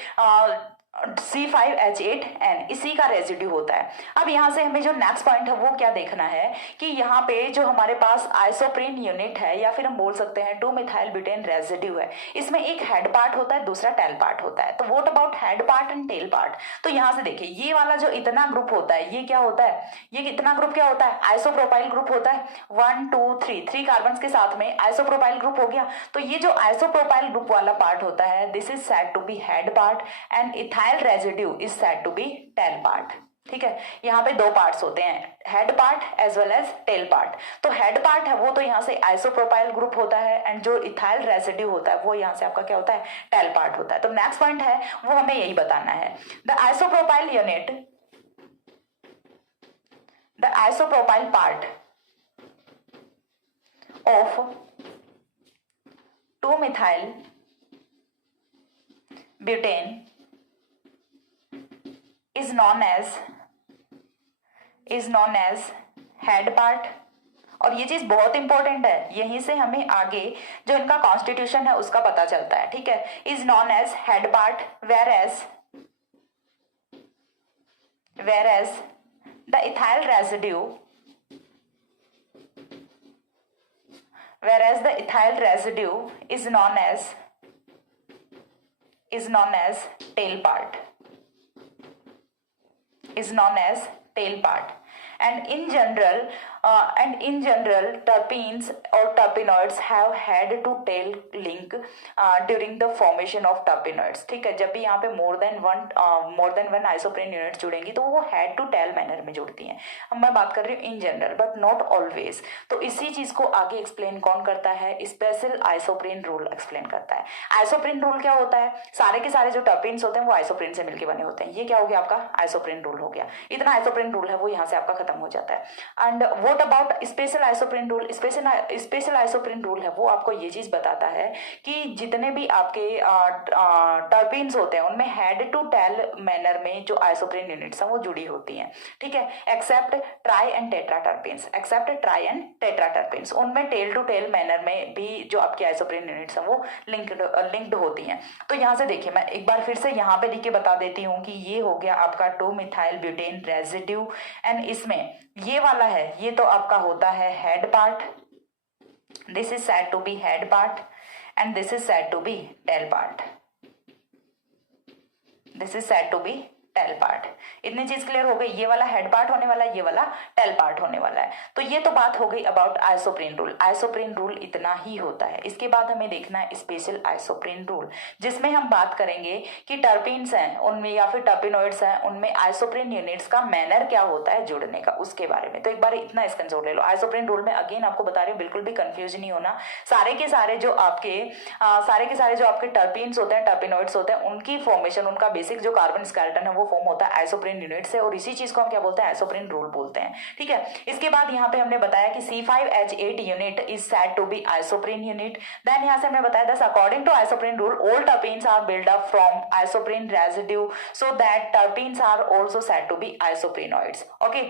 C5H8N, इसी का रेजिड्यू होता है। अब यहाँ से हमें जो नेक्स्ट पॉइंट है वो क्या देखना है कि यहाँ पे जो हमारे पास आइसोप्रीन यूनिट है या फिर हम बोल सकते हैं 2-मिथाइल ब्यूटेन रेजिड्यू है, इसमें एक हेड पार्ट होता है, दूसरा टेल पार्ट होता है। तो what about head part and tell part. तो यहाँ से देखिए ये वाला जो इतना ग्रुप होता है ये क्या होता है, ये कितना ग्रुप क्या होता है आइसोप्रोपाइल ग्रुप होता है। 1 2 3 कार्बन के साथ में आइसोप्रोपाइल ग्रुप हो गया। तो ये जो आइसोप्रोपाइल ग्रुप वाला पार्ट होता है this is said to be head part and ethyl residue is said to be tail part, ठीक है। यहाँ पे दो पार्ट्स होते हैं, head part as well as tail part. तो हेड पार्ट है वो तो यहाँ से आइसोप्रोपाइल ग्रुप होता है एंड जो इथाइल रेजिड्यू होता है वो यहाँ से आपका क्या होता है टेल पार्ट होता है। तो नेक्स्ट पॉइंट है वो हमें यही बताना है। द आइसोप्रोपाइल पार्ट ऑफ 2-मिथाइल butane is known as head part। और ये चीज बहुत इंपॉर्टेंट है, यहीं से हमें आगे जो इनका कॉन्स्टिट्यूशन है उसका पता चलता है, ठीक है। Is known as head part whereas the ethyl residue is known as tail part, and in general terpenes or terpenoids have head to tail link during the formation of terpenoids, ठीक है। जब भी यहाँ पे more than one isoprene unit जुड़ेंगी तो वो head to tail manner में जुड़ती हैं। अब मैं बात कर रही हूँ in general but not always. तो इसी चीज को आगे एक्सप्लेन कौन करता है, स्पेशल आइसोप्रीन रूल एक्सप्लेन करता है। आइसोप्रीन रूल क्या होता है, सारे के सारे जो टर्पीन्स होते हैं वो आइसोप्रीन से मिलकर बने होते हैं। ये क्या हो गया आपका आइसोप्रीन रूल हो गया। इतना आइसोप्रीन रूल है वो यहाँ से आपका खत्म हो जाता है। And what about special isoprene rule. Special isoprene rule है वो आपको ये चीज बताता है कि जितने भी आपके टर्पीन्स होते हैं उनमें हेड टू टेल मैनर में जो आइसोप्रीन यूनिट्स हैं वो जुड़ी होती हैं, ठीक है, except tri and tetra terpenes. उनमें टेल टू टेल मैनर में भी जो आपकी आइसोप्रीन यूनिट्स हैं वो लिंक्ड होती हैं। तो यहाँ से देखिए मैं एक बार फिर से यहाँ पे लिख के बता देती हूँ कि ये हो गया आपका 2-मिथाइल ब्यूटेन रेजिड्यू एंड इसमें ये वाला है ये तो आपका होता है head part, this is said to be head part and this is said to be tail part, this is said to be tail part. इतनी चीज क्लियर हो गई, ये वाला हेड पार्ट होने वाला है, ये वाला टेल पार्ट होने वाला है। तो ये तो बात हो गई about isoprene rule. Isoprene rule इतना ही होता है। इसके बाद हमें देखना है स्पेशल आइसोप्रीन रूल, जिसमें हम बात करेंगे कि टर्पीन्स हैं उनमें या फिर टर्पिनोइड्स हैं उनमें आइसोप्रीन यूनिट्स का मैनर क्या होता है जुड़ने का, उसके बारे में। तो एक बार इतना स्क्रीनशॉट ले लो। आइसोप्रीन रूल में अगेन आपको बता रही हूँ, बिल्कुल भी कंफ्यूज नहीं होना। सारे के सारे जो आपके टर्पीन्स होते हैं, टर्पिनोइड्स होते हैं, उनकी फॉर्मेशन, उनका बेसिक जो कार्बन स्केलेटन है वो फॉर्म होता है आइसोप्रीन यूनिट से, और इसी चीज को हम क्या बोलते हैं, आइसोप्रीन रूल बोलते हैं। ठीक है, इसके बाद यहाँ पे हमने बताया कि C5H8 unit is said to be isoprene unit. Then यहाँ से हमने बताया this according to isoprene rule all terpenes are build up from isoprene residue so that terpenes are also said to be isoprenoids. Okay,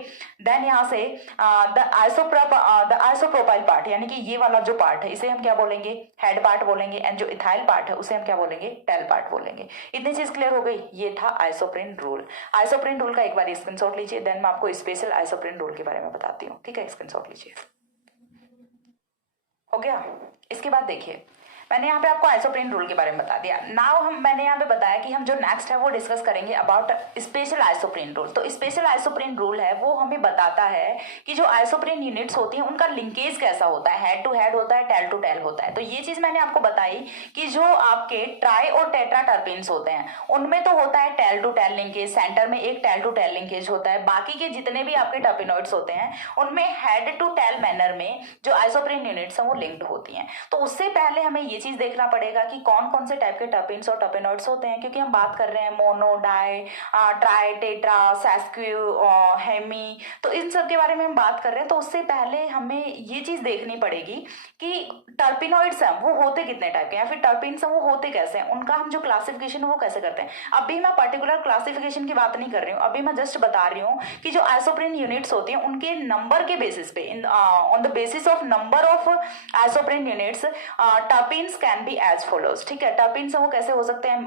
then यहाँ से the isopropyl part, यानी कि ये वाला जो पार्ट है इसे हम क्या बोलेंगे, हेड पार्ट बोलेंगे, एंड जो इथाइल पार्ट है उसे हम क्या बोलेंगे, टेल पार्ट बोलेंगे। इतनी चीज क्लियर हो गई। ये था आइसोप्रीन रूल। आइसोप्रीन रूल का एक बार स्क्रीनशॉट लीजिए, देन मैं आपको स्पेशल आइसोप्रीन रूल के बारे में बताती हूँ। ठीक है, स्क्रीनशॉट लीजिए। हो गया। इसके बाद देखिए, मैंने यहाँ पे आपको आइसोप्रीन रूल के बारे में बता दिया। नाउ मैंने यहाँ पे बताया कि हम जो नेक्स्ट है वो डिस्कस करेंगे अबाउट स्पेशल आइसोप्रीन रूल। तो स्पेशल आइसोप्रीन रूल है वो हमें बताता है कि जो आइसोप्रीन यूनिट्स होती हैं उनका लिंकेज कैसा होता है, हेड टू हेड होता है, टेल टू टेल होता है। तो ये चीज मैंने आपको बताई कि जो आपके ट्राई और टेट्रा टर्पीन्स होते हैं उनमें तो होता है tail to tail linkage, centre में एक टेल टू टेल लिंकेज होता है। बाकी के जितने भी आपके टर्पिनोइड्स होते हैं उनमें हेड टू टेल मैनर में जो आइसोप्रीन यूनिट्स हैं वो लिंक्ड होती हैं। तो उससे पहले हमें ये चीज देखना पड़ेगा कि कौन कौन से टाइप के टर्पीन्स और टर्पिनोइड्स होते हैं, क्योंकि हम बात कर रहे हैं mono, di, tri, tetra, sesqui, hemi, तो इन सब के बारे में हम बात कर रहे हैं। तो उससे पहले हमें ये चीज देखनी पड़ेगी कि टर्पिनोइड्स हैं वो होते कितने टाइप के, या फिर टर्पीन्स हैं वो होते कैसे हैं, उनका हम जो क्लासिफिकेशन है वो कैसे करते हैं। अभी मैं पर्टिकुलर क्लासिफिकेशन की बात नहीं कर रही हूँ, अभी मैं जस्ट बता रही हूँ कि जो आइसोप्रीन यूनिट्स होती हैं उनके नंबर के बेसिस पे, on the basis of number of isoprene units terpenes can be as follows. ठीक है, टर्पीन्स वो कैसे हो सकते हैं,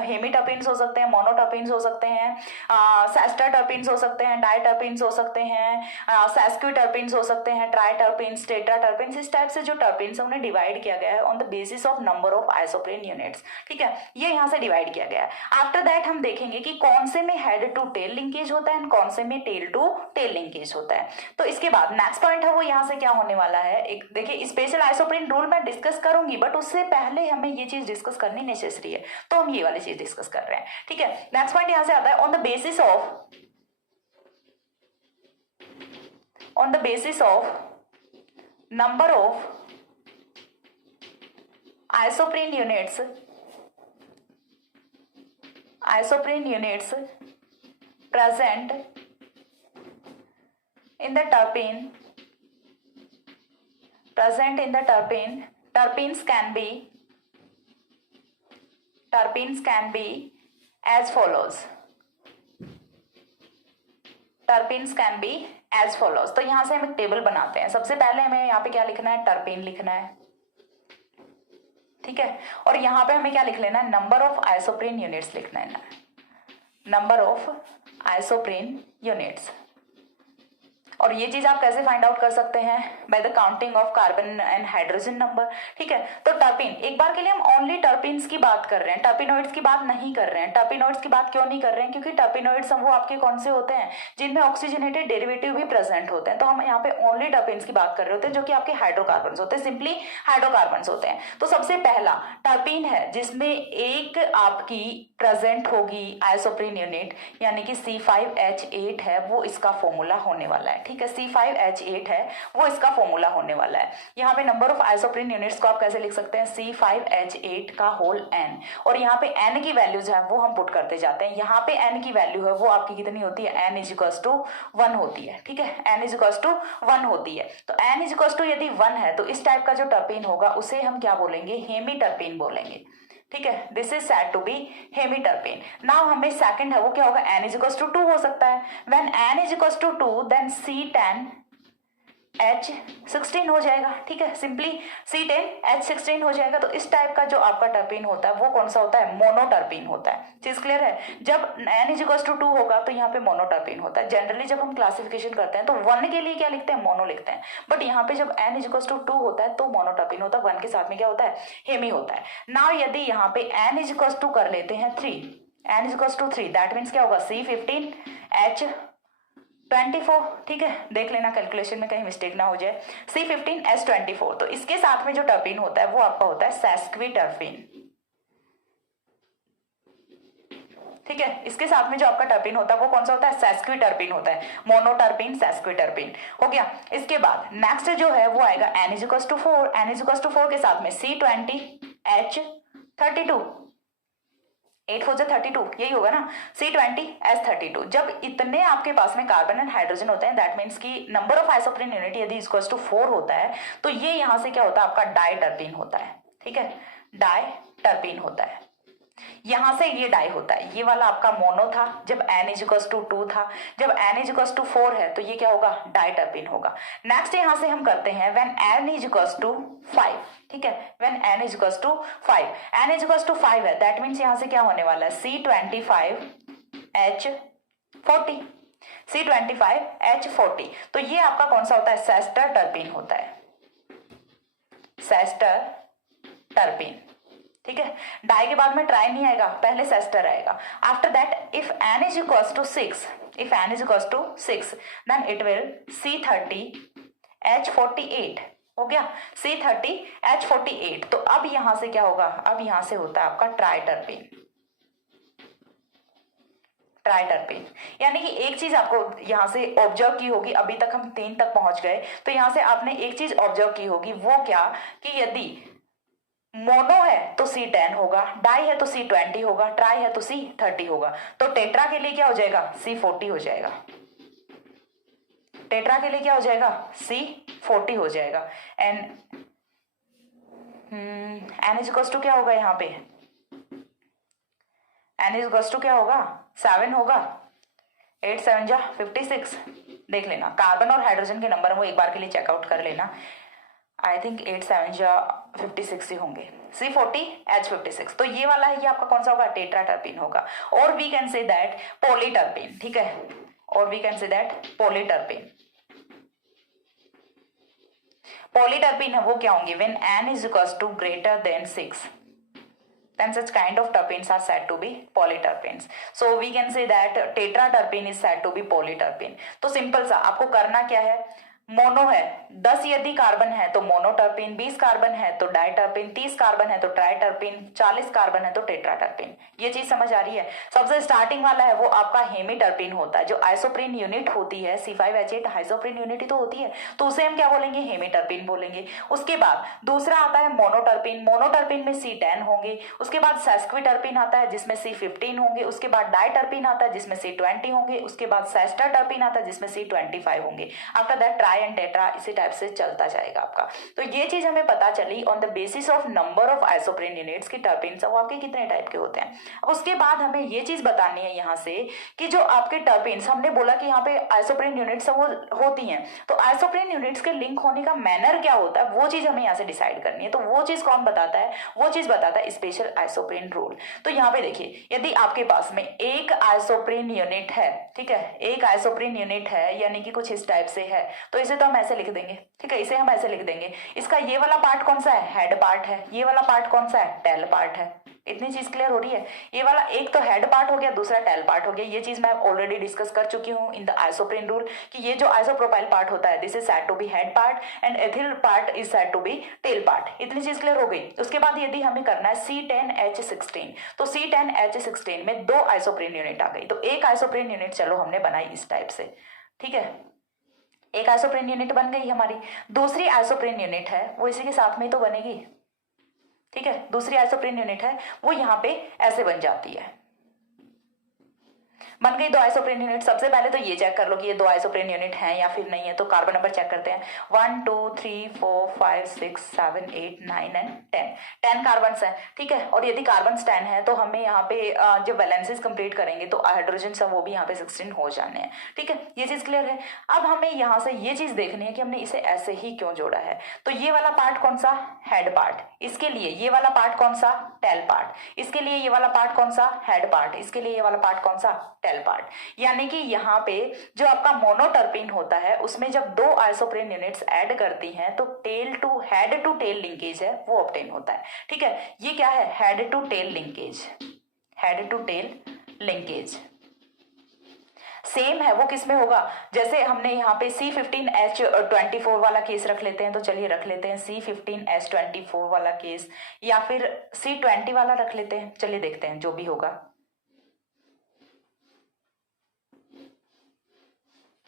हेमी टर्पीन्स हो सकते हैं, मोनो टर्पीन्स हो सकते हैं, सेस्टर टर्पीन्स हो सकते हैं, डाई टर्पीन्स हो सकते हैं, सेस्क्यू टर्पीन्स हो सकते हैं, ट्राई टर्पीन्स, टेट्रा टर्पीन्स। इस टाइप से जो टर्पीन्स है उन्हें डिवाइड किया गया है on the basis of number of isoprene units. ठीक है, ये यहाँ से डिवाइड किया गया है। आफ्टर दैट हम देखेंगे कि कौन से में हेड टू टेल लिंकेज होता है एंड कौन से में टेल टू टेल लिंकेज होता है। तो इसके बाद नेक्स्ट पॉइंट है वो यहाँ से क्या होने वाला है, एक देखिए स्पेशल आइसोप्रीन रूल मैं डिस्कस करूंगी, बट उससे पहले हमें ये चीज डिस्कस करनी नेसेसरी है, तो हम ये वाली चीज डिस्कस कर रहे हैं। ठीक है, नेक्स्ट पॉइंट यहां से आता है on the basis of number of isoprene units present in the terpene, terpenes can be as follows। Terpenes can be as follows. तो यहां से हम एक टेबल बनाते हैं। सबसे पहले हमें यहाँ पे क्या लिखना है, टर्पीन लिखना है। ठीक है, और यहाँ पे हमें क्या लिख लेना है, नंबर ऑफ आइसोप्रीन यूनिट्स लिखना है, नंबर ऑफ आइसोप्रीन यूनिट्स। और ये चीज आप कैसे फाइंड आउट कर सकते हैं, by the counting of carbon and hydrogen number. ठीक है, तो टर्पीन, एक बार के लिए हम ओनली टर्पीन्स की बात कर रहे हैं, टर्पिनोइड्स की बात नहीं कर रहे हैं। टर्पिनोइड्स की बात क्यों नहीं कर रहे हैं, क्योंकि टर्पिनोइड्स वो आपके कौन से होते हैं जिनमें ऑक्सीजनेटेड डेरिवेटिव भी प्रेजेंट होते हैं। तो हम यहाँ पे ओनली टर्पीन्स की बात कर रहे होते हैं जो कि आपके हाइड्रोकार्बन होते हैं, सिंपली हाइड्रोकार्बन होते हैं। तो सबसे पहला टर्पीन है जिसमें एक आपकी प्रेजेंट होगी आइसोप्रीन यूनिट, यानी कि C5H8 है, वो इसका फॉर्मूला होने वाला है। ठीक है, C5H8 है वो इसका फॉर्मूला होने वाला है। यहाँ पे नंबर ऑफ आइसोप्रीन यूनिट्स को आप कैसे लिख सकते हैं, C5H8 का होल n, और यहाँ पे n की वैल्यूज है वो हम पुट करते जाते हैं। यहाँ पे n की वैल्यू है वो आपकी कितनी होती है, n = 1 होती है। ठीक है, n = 1 होती है। तो n = यदि 1 है तो इस टाइप का जो टर्पीन होगा उसे हम क्या बोलेंगे, हेमी टर्पीन बोलेंगे। ठीक है, this is said to be hemi terpene. Now हमें सेकंड है वो क्या होगा, n = 2 हो सकता है। व्हेन n = 2 देन C10H16 हो जाएगा। ठीक है, सिंपली C10H16 हो जाएगा। तो इस टाइप का जो आपका टर्पीन होता है वो कौन सा होता है, मोनोटर्पीन होता है। चीज क्लियर है, जब n = 2 होगा तो यहाँ पे मोनोटर्पीन होता है। जनरली जब हम क्लासिफिकेशन करते हैं तो 1 के लिए क्या लिखते हैं, मोनो लिखते हैं, बट यहाँ पे जब n = 2 होता है तो मोनोटर्पीन होता है, 1 के साथ में क्या होता है, हेमी होता है। नाउ यदि यहाँ पे n = कर लेते हैं 3, N is equal to 3, that means क्या होगा C15H24, ठीक है, देख लेना कैलकुलेशन में कहीं मिस्टेक ना हो जाए, C15H24। तो इसके साथ में जो टर्पीन होता है वो आपका होता है सेस्क्विटर्पीन, ठीक है, इसके साथ में जो आपका टर्पीन होता है वो कौन सा होता है, सेस्क्विटर्पीन होता है, मोनोटर्पीन सेस्क्विटर्पीन हो गया। इसके बाद नेक्स्ट जो है वो आएगा N is equal to 4, N is equal to 4 के साथ में C20H32, 8 4 32, यही होगा ना, C20H32। जब इतने आपके पास में कार्बन एंड हाइड्रोजन होते हैं, दैट मीन्स की नंबर ऑफ आइसोप्रीन यूनिट यदि इक्वल टू 4 होता है, तो ये यहां से क्या होता है, आपका डाइटर्पीन होता है, ठीक है, डाइटर्पीन होता है, यहां से ये डाई होता है। ये वाला आपका मोनो था जब N इज इक्वल टू 2 था, जब N इज इक्वल टू 4 है तो ये क्या होगा, डाइटर्पीन होगा। नेक्स्ट यहां से हम करते हैं when N is equal to 5, ठीक है, when N is equal to 5, N is equal to 5 है, दैट मीन्स यहां से क्या होने वाला है, C25H40, C25H40। तो ये आपका कौन सा होता है, सेस्टर टर्पीन होता है, सेस्टर टर्पीन, ठीक है। डाई के बाद में ट्राई नहीं आएगा, पहले सेस्टर आएगा। After that if N is equal to 6, if N is equal to 6 then it will C30H48, हो गया, C30H48। तो अब यहां से क्या होगा, अब यहां से होता है आपका ट्राइटर्पीन, ट्राइटर्पीन। यानी कि एक चीज आपको यहां से ऑब्जर्व की होगी, अभी तक हम 3 तक पहुंच गए, तो यहां से आपने एक चीज ऑब्जर्व की होगी, वो क्या, कि यदि मोनो है तो C10 होगा, डाई है तो C20 होगा, ट्राई है तो C30 होगा। तो टेट्रा के लिए क्या हो जाएगा, C40 हो जाएगा, टेट्रा के लिए क्या हो जाएगा, C40 हो जाएगा। N N is equal to क्या होगा, यहाँ पे N इज इक्वल टू क्या होगा, 7 होगा, 8 7 जा 56। देख लेना कार्बन और हाइड्रोजन के नंबर वो एक बार के लिए चेकआउट कर लेना, आई थिंक 8 7 जा 56 ही होंगे, C40H56। तो ये वाला है, ये आपका कौन सा होगा, टेट्राटर्पीन होगा। और we can say that polyterpene, ठीक है, और we can say that polyterpene, polyterpene है वो क्या होंगे, when N is equal to greater than 6 then such kind of terpenes are said to be polyterpenes. So we can say that tetraterpene is said to be polyterpene. तो simple सा आपको करना क्या है, मोनो है 10 यदि कार्बन है तो मोनोटर्पीन, 20 कार्बन है तो डाइटर्पीन, 30 कार्बन है तो ट्राइटर्पीन, 40 कार्बन है तो टेट्राटर्पीन। ये चीज समझ आ रही है। सबसे स्टार्टिंग वाला है वो आपका हेमीटर्पीन होता है, जो आइसोप्रीन यूनिट होती है, C5H8 आइसोप्रीन यूनिट ही तो होती है, तो उसे हम क्या बोलेंगे, हेमीटर्पीन बोलेंगे। उसके बाद दूसरा आता है मोनोटर्पीन, मोनोटर्पीन में C10 होंगे। उसके बाद सेस्क्विटर्पीन आता है जिसमें C15 होंगे। उसके बाद डाइटर्पीन आता है जिसमें C20 होंगे। उसके बाद सेस्टरटर्पीन आता है जिसमें C25 होंगे। After that try and tetra, इसी टाइप से चलता जाएगा आपका। तो ये चीज हमें पता चली on the basis of number of isoprene units की टर्पीन्स वो आपके कितने टाइप के होते हैं। उसके बाद हमें ये चीज बतानी है यहाँ से कि जो आपके टर्पीन्स, हमने बोला कि यहाँ पे आइसोप्रीन यूनिट्स वो होती हैं, तो आइसोप्रीन यूनिट्स के लिंक होने का मैनर क्या होता है वो चीज हमें यहाँ से डिसाइड करनी है। तो वो चीज कौन बताता है, वो चीज बताता है स्पेशल आइसोप्रीन रूल। तो यहाँ पे देखिए, यदि आपके पास में एक आइसोप्रीन यूनिट है, ठीक है, एक आइसोप्रीन यूनिट है, यानी कि कुछ इस टाइप से है, तो इसे तो हम ऐसे लिख देंगे, ठीक है, इसे हम ऐसे लिख देंगे। इसका ये वाला पार्ट कौन सा है, हेड पार्ट है, ये वाला पार्ट कौन सा है, टेल पार्ट है। इतनी चीज क्लियर हो रही है। ये वाला एक तो हेड पार्ट हो गया, दूसरा टेल पार्ट हो गया। ये चीज मैं ऑलरेडी डिस्कस कर चुकी हूँ इन द आइसोप्रीन रूल कि ये जो आइसोप्रोपाइल पार्ट होता है, this is said to be head part and ethyl part is said to be tail part. इतनी चीज क्लियर हो गई। उसके बाद यदि हमें करना है C10H16, तो C10H16 में 2 आइसोप्रीन यूनिट आ गई। तो एक आइसोप्रीन यूनिट चलो हमने बनाई इस टाइप से, ठीक है, एक आइसोप्रीन यूनिट बन गई हमारी। दूसरी आइसोप्रीन यूनिट है वो इसी के साथ में ही तो बनेगी, ठीक है, दूसरी आइसोप्रीन यूनिट है वो यहाँ पे ऐसे बन जाती है, बन गई 2 आइसोप्रीन यूनिट। सबसे पहले तो ये चेक कर लो कि ये 2 आइसोप्रीन यूनिट हैं या फिर नहीं है। तो कार्बन नंबर चेक करते हैं, 1 2 3 4 5 6 7 8 9 एंड 10 कार्बन हैं, ठीक है। और यदि कार्बन 10 है तो हमें यहाँ पे जब वैलेंसीज कंप्लीट करेंगे तो हाइड्रोजन सब वो भी यहाँ पे 16 हो जाने हैं, ठीक है, ये चीज क्लियर है। अब हमें यहाँ से ये चीज देखनी है कि हमने इसे ऐसे ही क्यों जोड़ा है। तो ये वाला पार्ट कौन सा, हेड पार्ट, इसके लिए ये वाला पार्ट कौन सा, टेल पार्ट, इसके लिए ये वाला पार्ट कौन सा, हेड पार्ट, इसके लिए ये वाला पार्ट कौन सा, टेल पार्ट। यानी कि यहाँ पे जो आपका मोनोटर्पीन होता है उसमें जब 2 आइसोप्रीन यूनिट्स ऐड करती हैं तो tail to head to tail linkage है वो ऑब्टेन होता है, ठीक है। ये क्या है, head to tail linkage, head to tail linkage. Same है वो किस में होगा, जैसे हमने यहाँ पे C15H24 वाला केस रख लेते हैं, तो चलिए रख लेते हैं C15H24 वाला केस, या फिर C20 वाला रख लेते हैं, चलिए देखते हैं जो भी होगा।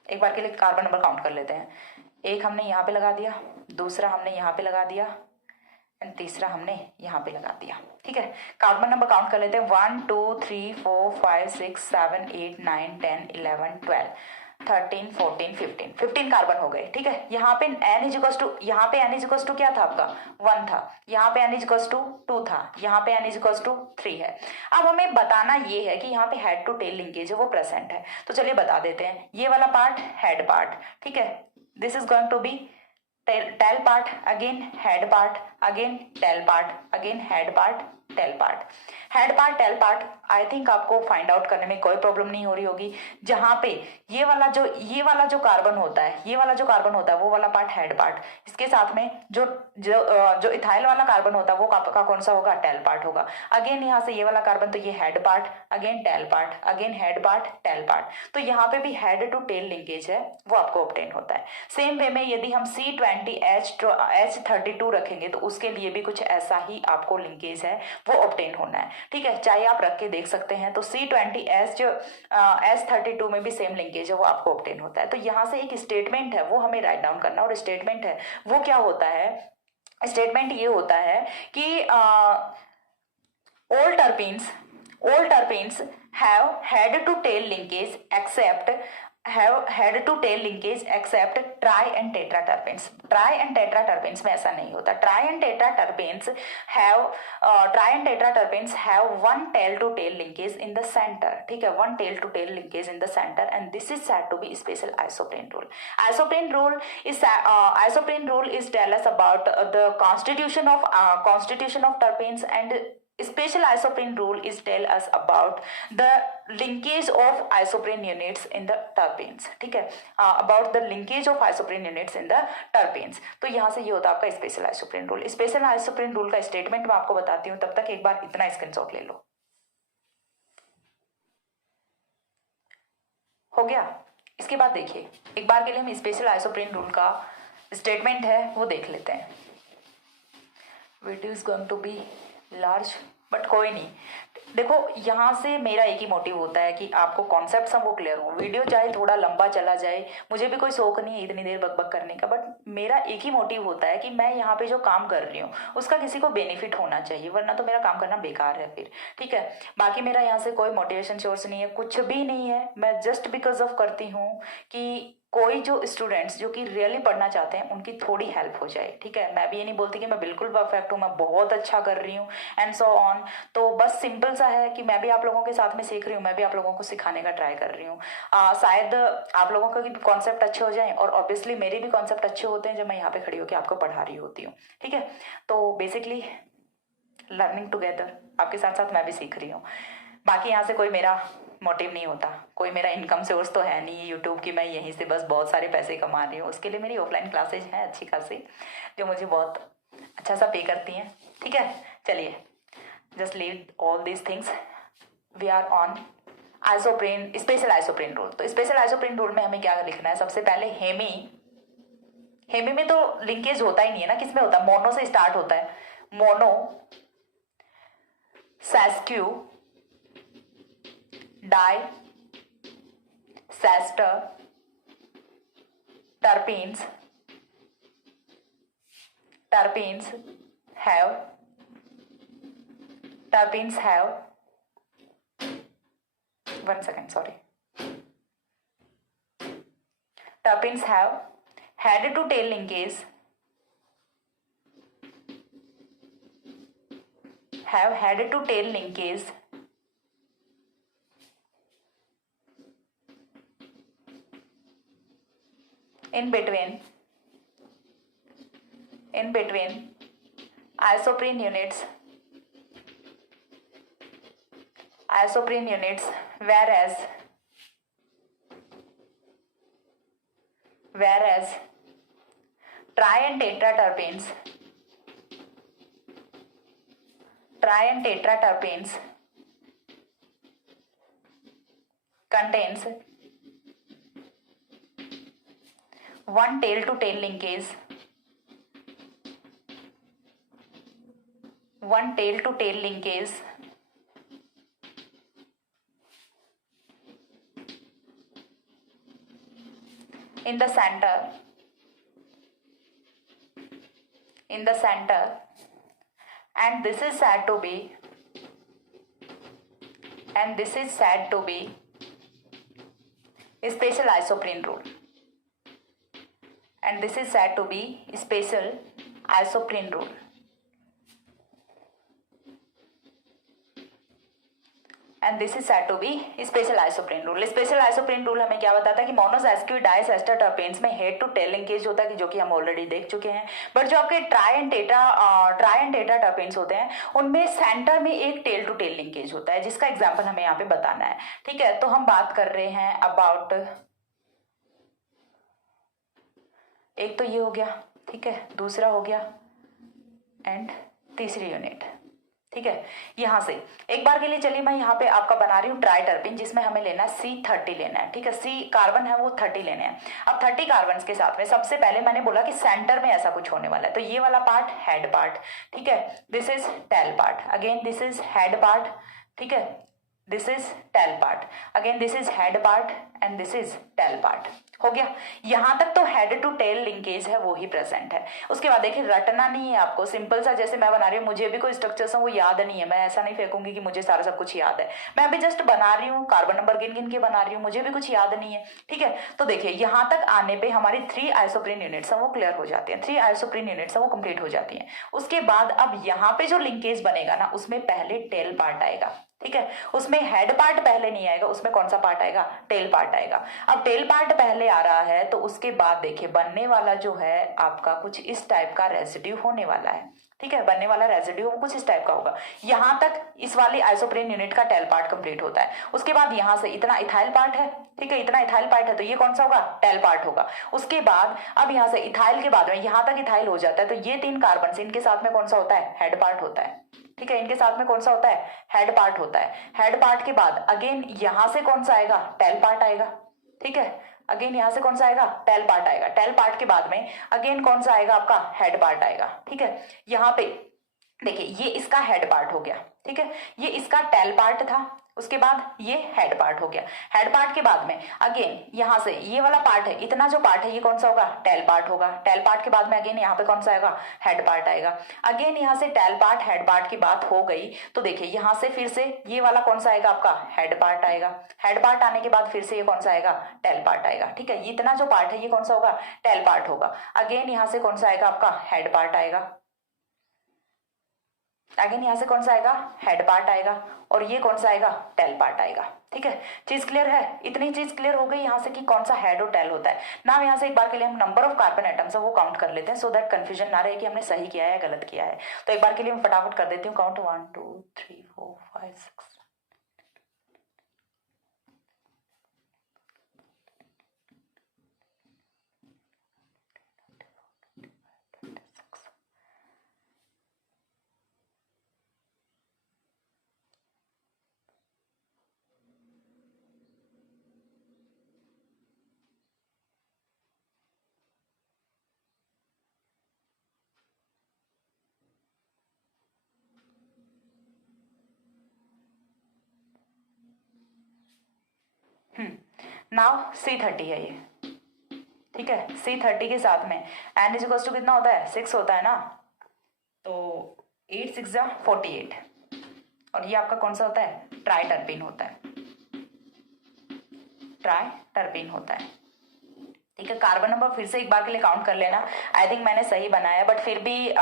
एक बार के लिए कार्बन नंबर काउंट कर लेते हैं। एक हमने यहाँ पे लगा दिया, दूसरा हमने यहाँ पे लगा दिया, एंड तीसरा हमने यहाँ पे लगा दिया। ठीक है, कार्बन नंबर काउंट कर लेते हैं 1 2 3 4 5 6 7 8 9 10 11 12 13 14 15 15 कार्बन हो गए। ठीक है, यहाँ पे n इजिकल्स टू, यहाँ पे n इजिकल्स टू क्या था आपका 1 था, यहाँ पे n इजिकल्स टू 2 था, यहाँ पे n इजिकल्स टू 3 है। अब हमें बताना ये है कि यहाँ पे हेड टू टेल लिंकेज है वो प्रेजेंट है, तो चलिए बता देते हैं। ये वाला पार्ट हेड पार्ट, ठीक है, this is going to be tail part, again head part, again tail part, again head part, tail part, head part, tail part। I think आपको फाइंड आउट करने में कोई प्रॉब्लम नहीं हो रही होगी। जहां पे ये वाला जो कार्बन होता है, ये वाला जो कार्बन होता है वो वाला पार्ट हेड पार्ट, इसके साथ में जो जो जो इथाइल वाला कार्बन होता है वो का कौन सा होगा, टेल पार्ट होगा। अगेन यहाँ से ये वाला कार्बन, तो ये head part, again tail part, again head part, tell part, तो यहाँ पे भी हेड टू टेल लिंकेज है वो आपको ऑब्टेन होता है। सेम वे में यदि हम C20H32 रखेंगे तो उसके लिए भी कुछ ऐसा ही आपको लिंकेज है वो ऑब्टेन होना है। ठीक है, चाहे आप रख के देख सकते हैं। तो C20H32 में भी सेम लिंकेज है वो आपको ऑब्टेन होता है। तो यहाँ से एक स्टेटमेंट है वो हमें राइट डाउन करना, और स्टेटमेंट है वो क्या होता है, स्टेटमेंट ये होता है कि all terpenes have head to tail linkage except tri and tetra terpenes. Tri and tetra terpenes में ऐसा नहीं होता। Tri and tetra terpenes have one tail to tail linkage in the centre. ठीक है, one tail to tail linkage in the centre, and this is said to be special isoprene rule. Isoprene rule is tell us about the constitution of terpenes, and special isoprene rule is tell us about the linkage of isoprene units in the terpenes। ठीक है, about the linkage of isoprene units in the terpenes। तो यहाँ से ये होता है आपका special isoprene rule. Special isoprene rule का स्टेटमेंट मैं आपको बताती हूँ, तब तक एक बार इतना स्क्रीनशॉट ले लो। हो गया। इसके बाद देखिए, एक बार के लिए हम स्पेशल आइसोप्रेन रूल का स्टेटमेंट है वो देख लेते हैं। Video is going to be large, but कोई नहीं। देखो, यहाँ से मेरा एक ही मोटिव होता है कि आपको कॉन्सेप्ट सब वो क्लियर हो। वीडियो चाहे थोड़ा लंबा चला जाए, मुझे भी कोई शौक नहीं है इतनी देर बकबक करने का, बट मेरा एक ही मोटिव होता है कि मैं यहाँ पे जो काम कर रही हूँ उसका किसी को बेनिफिट होना चाहिए, वरना तो मेरा काम करना बेकार है फिर। ठीक है, बाकी मेरा यहाँ से कोई मोटिवेशन सोर्स नहीं है, कुछ भी नहीं है। मैं जस्ट बिकॉज ऑफ करती हूँ कि कोई जो स्टूडेंट्स जो कि रियली पढ़ना चाहते हैं उनकी थोड़ी हेल्प हो जाए। ठीक है, मैं भी ये नहीं बोलती कि मैं बिल्कुल परफेक्ट हूँ, मैं बहुत अच्छा कर रही हूँ एंड सो ऑन। तो बस सिंपल सा है कि मैं भी आप लोगों के साथ में सीख रही हूँ, मैं भी आप लोगों को सिखाने का ट्राई कर रही हूँ। शायद आप लोगों के कॉन्सेप्ट अच्छे हो जाएं, और ऑब्वियसली मेरे भी कॉन्सेप्ट अच्छे होते हैं जब मैं यहाँ पे खड़ी होकर आपको पढ़ा रही होती हूँ। ठीक है, तो बेसिकली लर्निंग टुगेदर, आपके साथ साथ मैं भी सीख रही हूँ। बाकी यहाँ से कोई मेरा मोटिव नहीं होता, कोई मेरा इनकम सोर्स तो है नहीं यूट्यूब की, मैं यहीं से बस बहुत सारे पैसे कमा रही हूँ। उसके लिए मेरी ऑफलाइन क्लासेज हैं अच्छी खासी, जो मुझे बहुत अच्छा सा पे करती हैं। ठीक है, चलिए, just leave all these things, we are on isoprene, special isoprene rule. तो स्पेशल आइसोप्रेन रूल में हमें क्या लिखना है, सबसे पहले हेमी में तो लिंकेज होता ही नहीं है ना, किसमें होता है, मोनो से स्टार्ट होता है। Mono, sesqui, di, sester, terpenes have one second, sorry. Terpenes have head to tail linkage, in between isoprene units, whereas tri and tetra terpenes contains one tail to tail linkage, one tail to tail linkage in the center, and this is said to be special isoprene rule, and this is said to be special isoprene rule. And this is said to be special isoprene rule. Special isoprene rule हमें क्या बताता है कि मोनोसेस्क्यू डाइसेस्टर terpenes में head to tail linkage होता है, कि जो कि हम ऑलरेडी देख चुके हैं। बट जो आपके ट्राई एंड टेट्रा टर्पेन्स होते हैं उनमें सेंटर में एक टेल टू टेल लिंकेज होता है, जिसका एग्जाम्पल हमें यहाँ पे बताना है। ठीक है, तो हम बात कर रहे हैं अबाउट, एक तो ये हो गया, ठीक है, दूसरा हो गया एंड तीसरी यूनिट। ठीक है, यहां से एक बार के लिए चलिए मैं यहाँ पे आपका बना रही हूँ ट्राई टर्पिन, जिसमें हमें लेना है C30 लेना है। ठीक है, C कार्बन है वो 30 लेने हैं। अब 30 कार्बन के साथ में सबसे पहले मैंने बोला कि सेंटर में ऐसा कुछ होने वाला है, तो ये वाला पार्ट हेड पार्ट, ठीक है, this is tail part, again this is head part, ठीक है, this is tail part, again this is head part and this is tail part. हो गया, यहां तक तो हेड टू टेल लिंकेज है वो ही प्रेजेंट है। उसके बाद देखिए रटना नहीं है आपको, सिंपल सा जैसे मैं बना रही हूँ, मुझे भी कोई स्ट्रक्चर्स वो याद नहीं है, मैं ऐसा नहीं फेंकूंगी कि मुझे सारा सब कुछ याद है, मैं अभी जस्ट बना रही हूँ, कार्बन नंबर गिन गिन के बना रही हूँ, मुझे भी कुछ याद नहीं है। ठीक है, तो देखिए यहां तक आने पे हमारी 3 आइसोप्रीन यूनिट्स हैं वो क्लियर हो जाती है, 3 आइसोप्रीन यूनिट्स हैं वो कंप्लीट हो जाती हैं। उसके बाद अब यहाँ पे जो लिंकेज बनेगा ना, उसमें पहले टेल पार्ट आएगा। ठीक है, उसमें हेड पार्ट पहले नहीं आएगा, उसमें कौन सा पार्ट आएगा, टेल पार्ट आएगा। अब टेल पार्ट पहले आ रहा है तो उसके बाद देखिए बनने वाला जो है आपका कुछ इस टाइप का रेसिड्यू होने वाला है। ठीक है, बनने वाला रेसिड्यू कुछ इस टाइप का होगा। यहां तक इस वाली आइसोप्रीन यूनिट का टेल पार्ट कंप्लीट होता है। उसके बाद यहां से इतना इथाइल पार्ट है, ठीक है, इतना इथाइल पार्ट है, तो ये कौन सा होगा, टेल पार्ट होगा। उसके बाद अब यहां से इथाइल के बाद में यहां तक इथाइल हो जाता है, तो ये 3 कार्बन इनके साथ में कौन सा होता है, हेड पार्ट होता है। ठीक है, इनके साथ में कौन सा होता है, हेड पार्ट होता है। हेड पार्ट के बाद अगेन यहां से कौन सा आएगा, टेल पार्ट आएगा। ठीक है, अगेन यहां से कौन सा आएगा, टेल पार्ट आएगा। टेल पार्ट के बाद में अगेन कौन सा आएगा, आपका हेड पार्ट आएगा। ठीक है, यहां पे देखिए ये इसका हेड पार्ट हो गया। ठीक है, ये इसका टेल पार्ट था, उसके बाद ये हेड पार्ट हो गया। हेड पार्ट के बाद में अगेन यहां से ये वाला पार्ट है, इतना जो पार्ट है ये कौन सा होगा, टेल पार्ट होगा। टेल पार्ट के बाद में अगेन यहाँ पे कौन सा आएगा, हेड पार्ट आएगा। अगेन यहाँ से टेल पार्ट हेड पार्ट की बात हो गई, तो देखिए यहाँ से फिर से ये वाला कौन सा आएगा, आपका हेड पार्ट आएगा। हेड पार्ट आने के बाद फिर से ये कौन सा आएगा, टेल पार्ट आएगा। ठीक है, इतना जो पार्ट है ये कौन सा होगा, टेल पार्ट होगा। अगेन यहाँ से कौन सा आएगा, आपका हेड पार्ट आएगा। अगेन यहां से कौन सा आएगा, हेड पार्ट आएगा, और ये कौन सा आएगा, टेल पार्ट आएगा। ठीक है, चीज क्लियर है, इतनी चीज क्लियर हो गई यहां से कि कौन सा हेड और टेल होता है ना। यहां से एक बार के लिए हम नंबर ऑफ कार्बन एटम्स है वो काउंट कर लेते हैं, सो दैट कंफ्यूजन ना रहे कि हमने सही किया है या गलत किया है। तो एक बार के लिए मैं फटाफट कर देती हूँ काउंट, 1 2 3 4 5 6। नाउ C30 है ये। ठीक है, C30 के साथ में एन इज इक्वल्स टू कितना होता है, 6 होता है ना, तो 8 6 जा 48, और ये आपका कौन सा होता है, ट्राई टर्पीन होता है, ट्राई टर्पीन होता है। ठीक है, कार्बन नंबर फिर से एक बार के लिए काउंट कर लेना, आई थिंक मैंने सही बनाया, बट फिर भी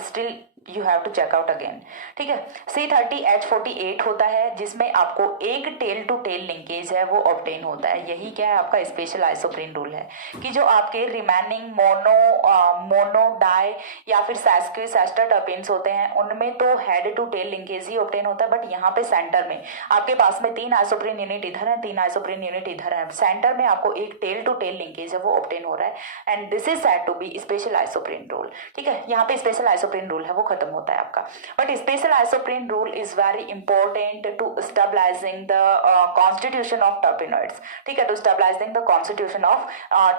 still you have to check out again. ठीक है, C30H48 होता है, जिसमें आपको एक टेल टू टेल लिंकेज है वो ऑब्टेन होता है। यही क्या है, आपका स्पेशल आइसोप्रीन रूल है कि जो आपके रिमेनिंग मोनो डाई या फिर सेस्क्यू सेस्टर टर्पेन्स होते हैं उनमें तो हेड टू टेल लिंकेज ही ऑब्टेन होता है, बट यहाँ पे सेंटर में आपके पास में 3 आइसोप्रीन यूनिट इधर है, 3 आइसोप्रीन यूनिट इधर है, सेंटर में आपको एक टेल टू टेल लिंकेज है वो ऑब्टेन हो रहा है, and this is said to be special isoprene rule. ठीक है, यहाँ पे स्पेशल आइसोप्रीन रूल है वो खत्म होता है आपका। But special isoprene rule is very important to stabilising the constitution of terpenoids, ठीक है, to stabilising the constitution of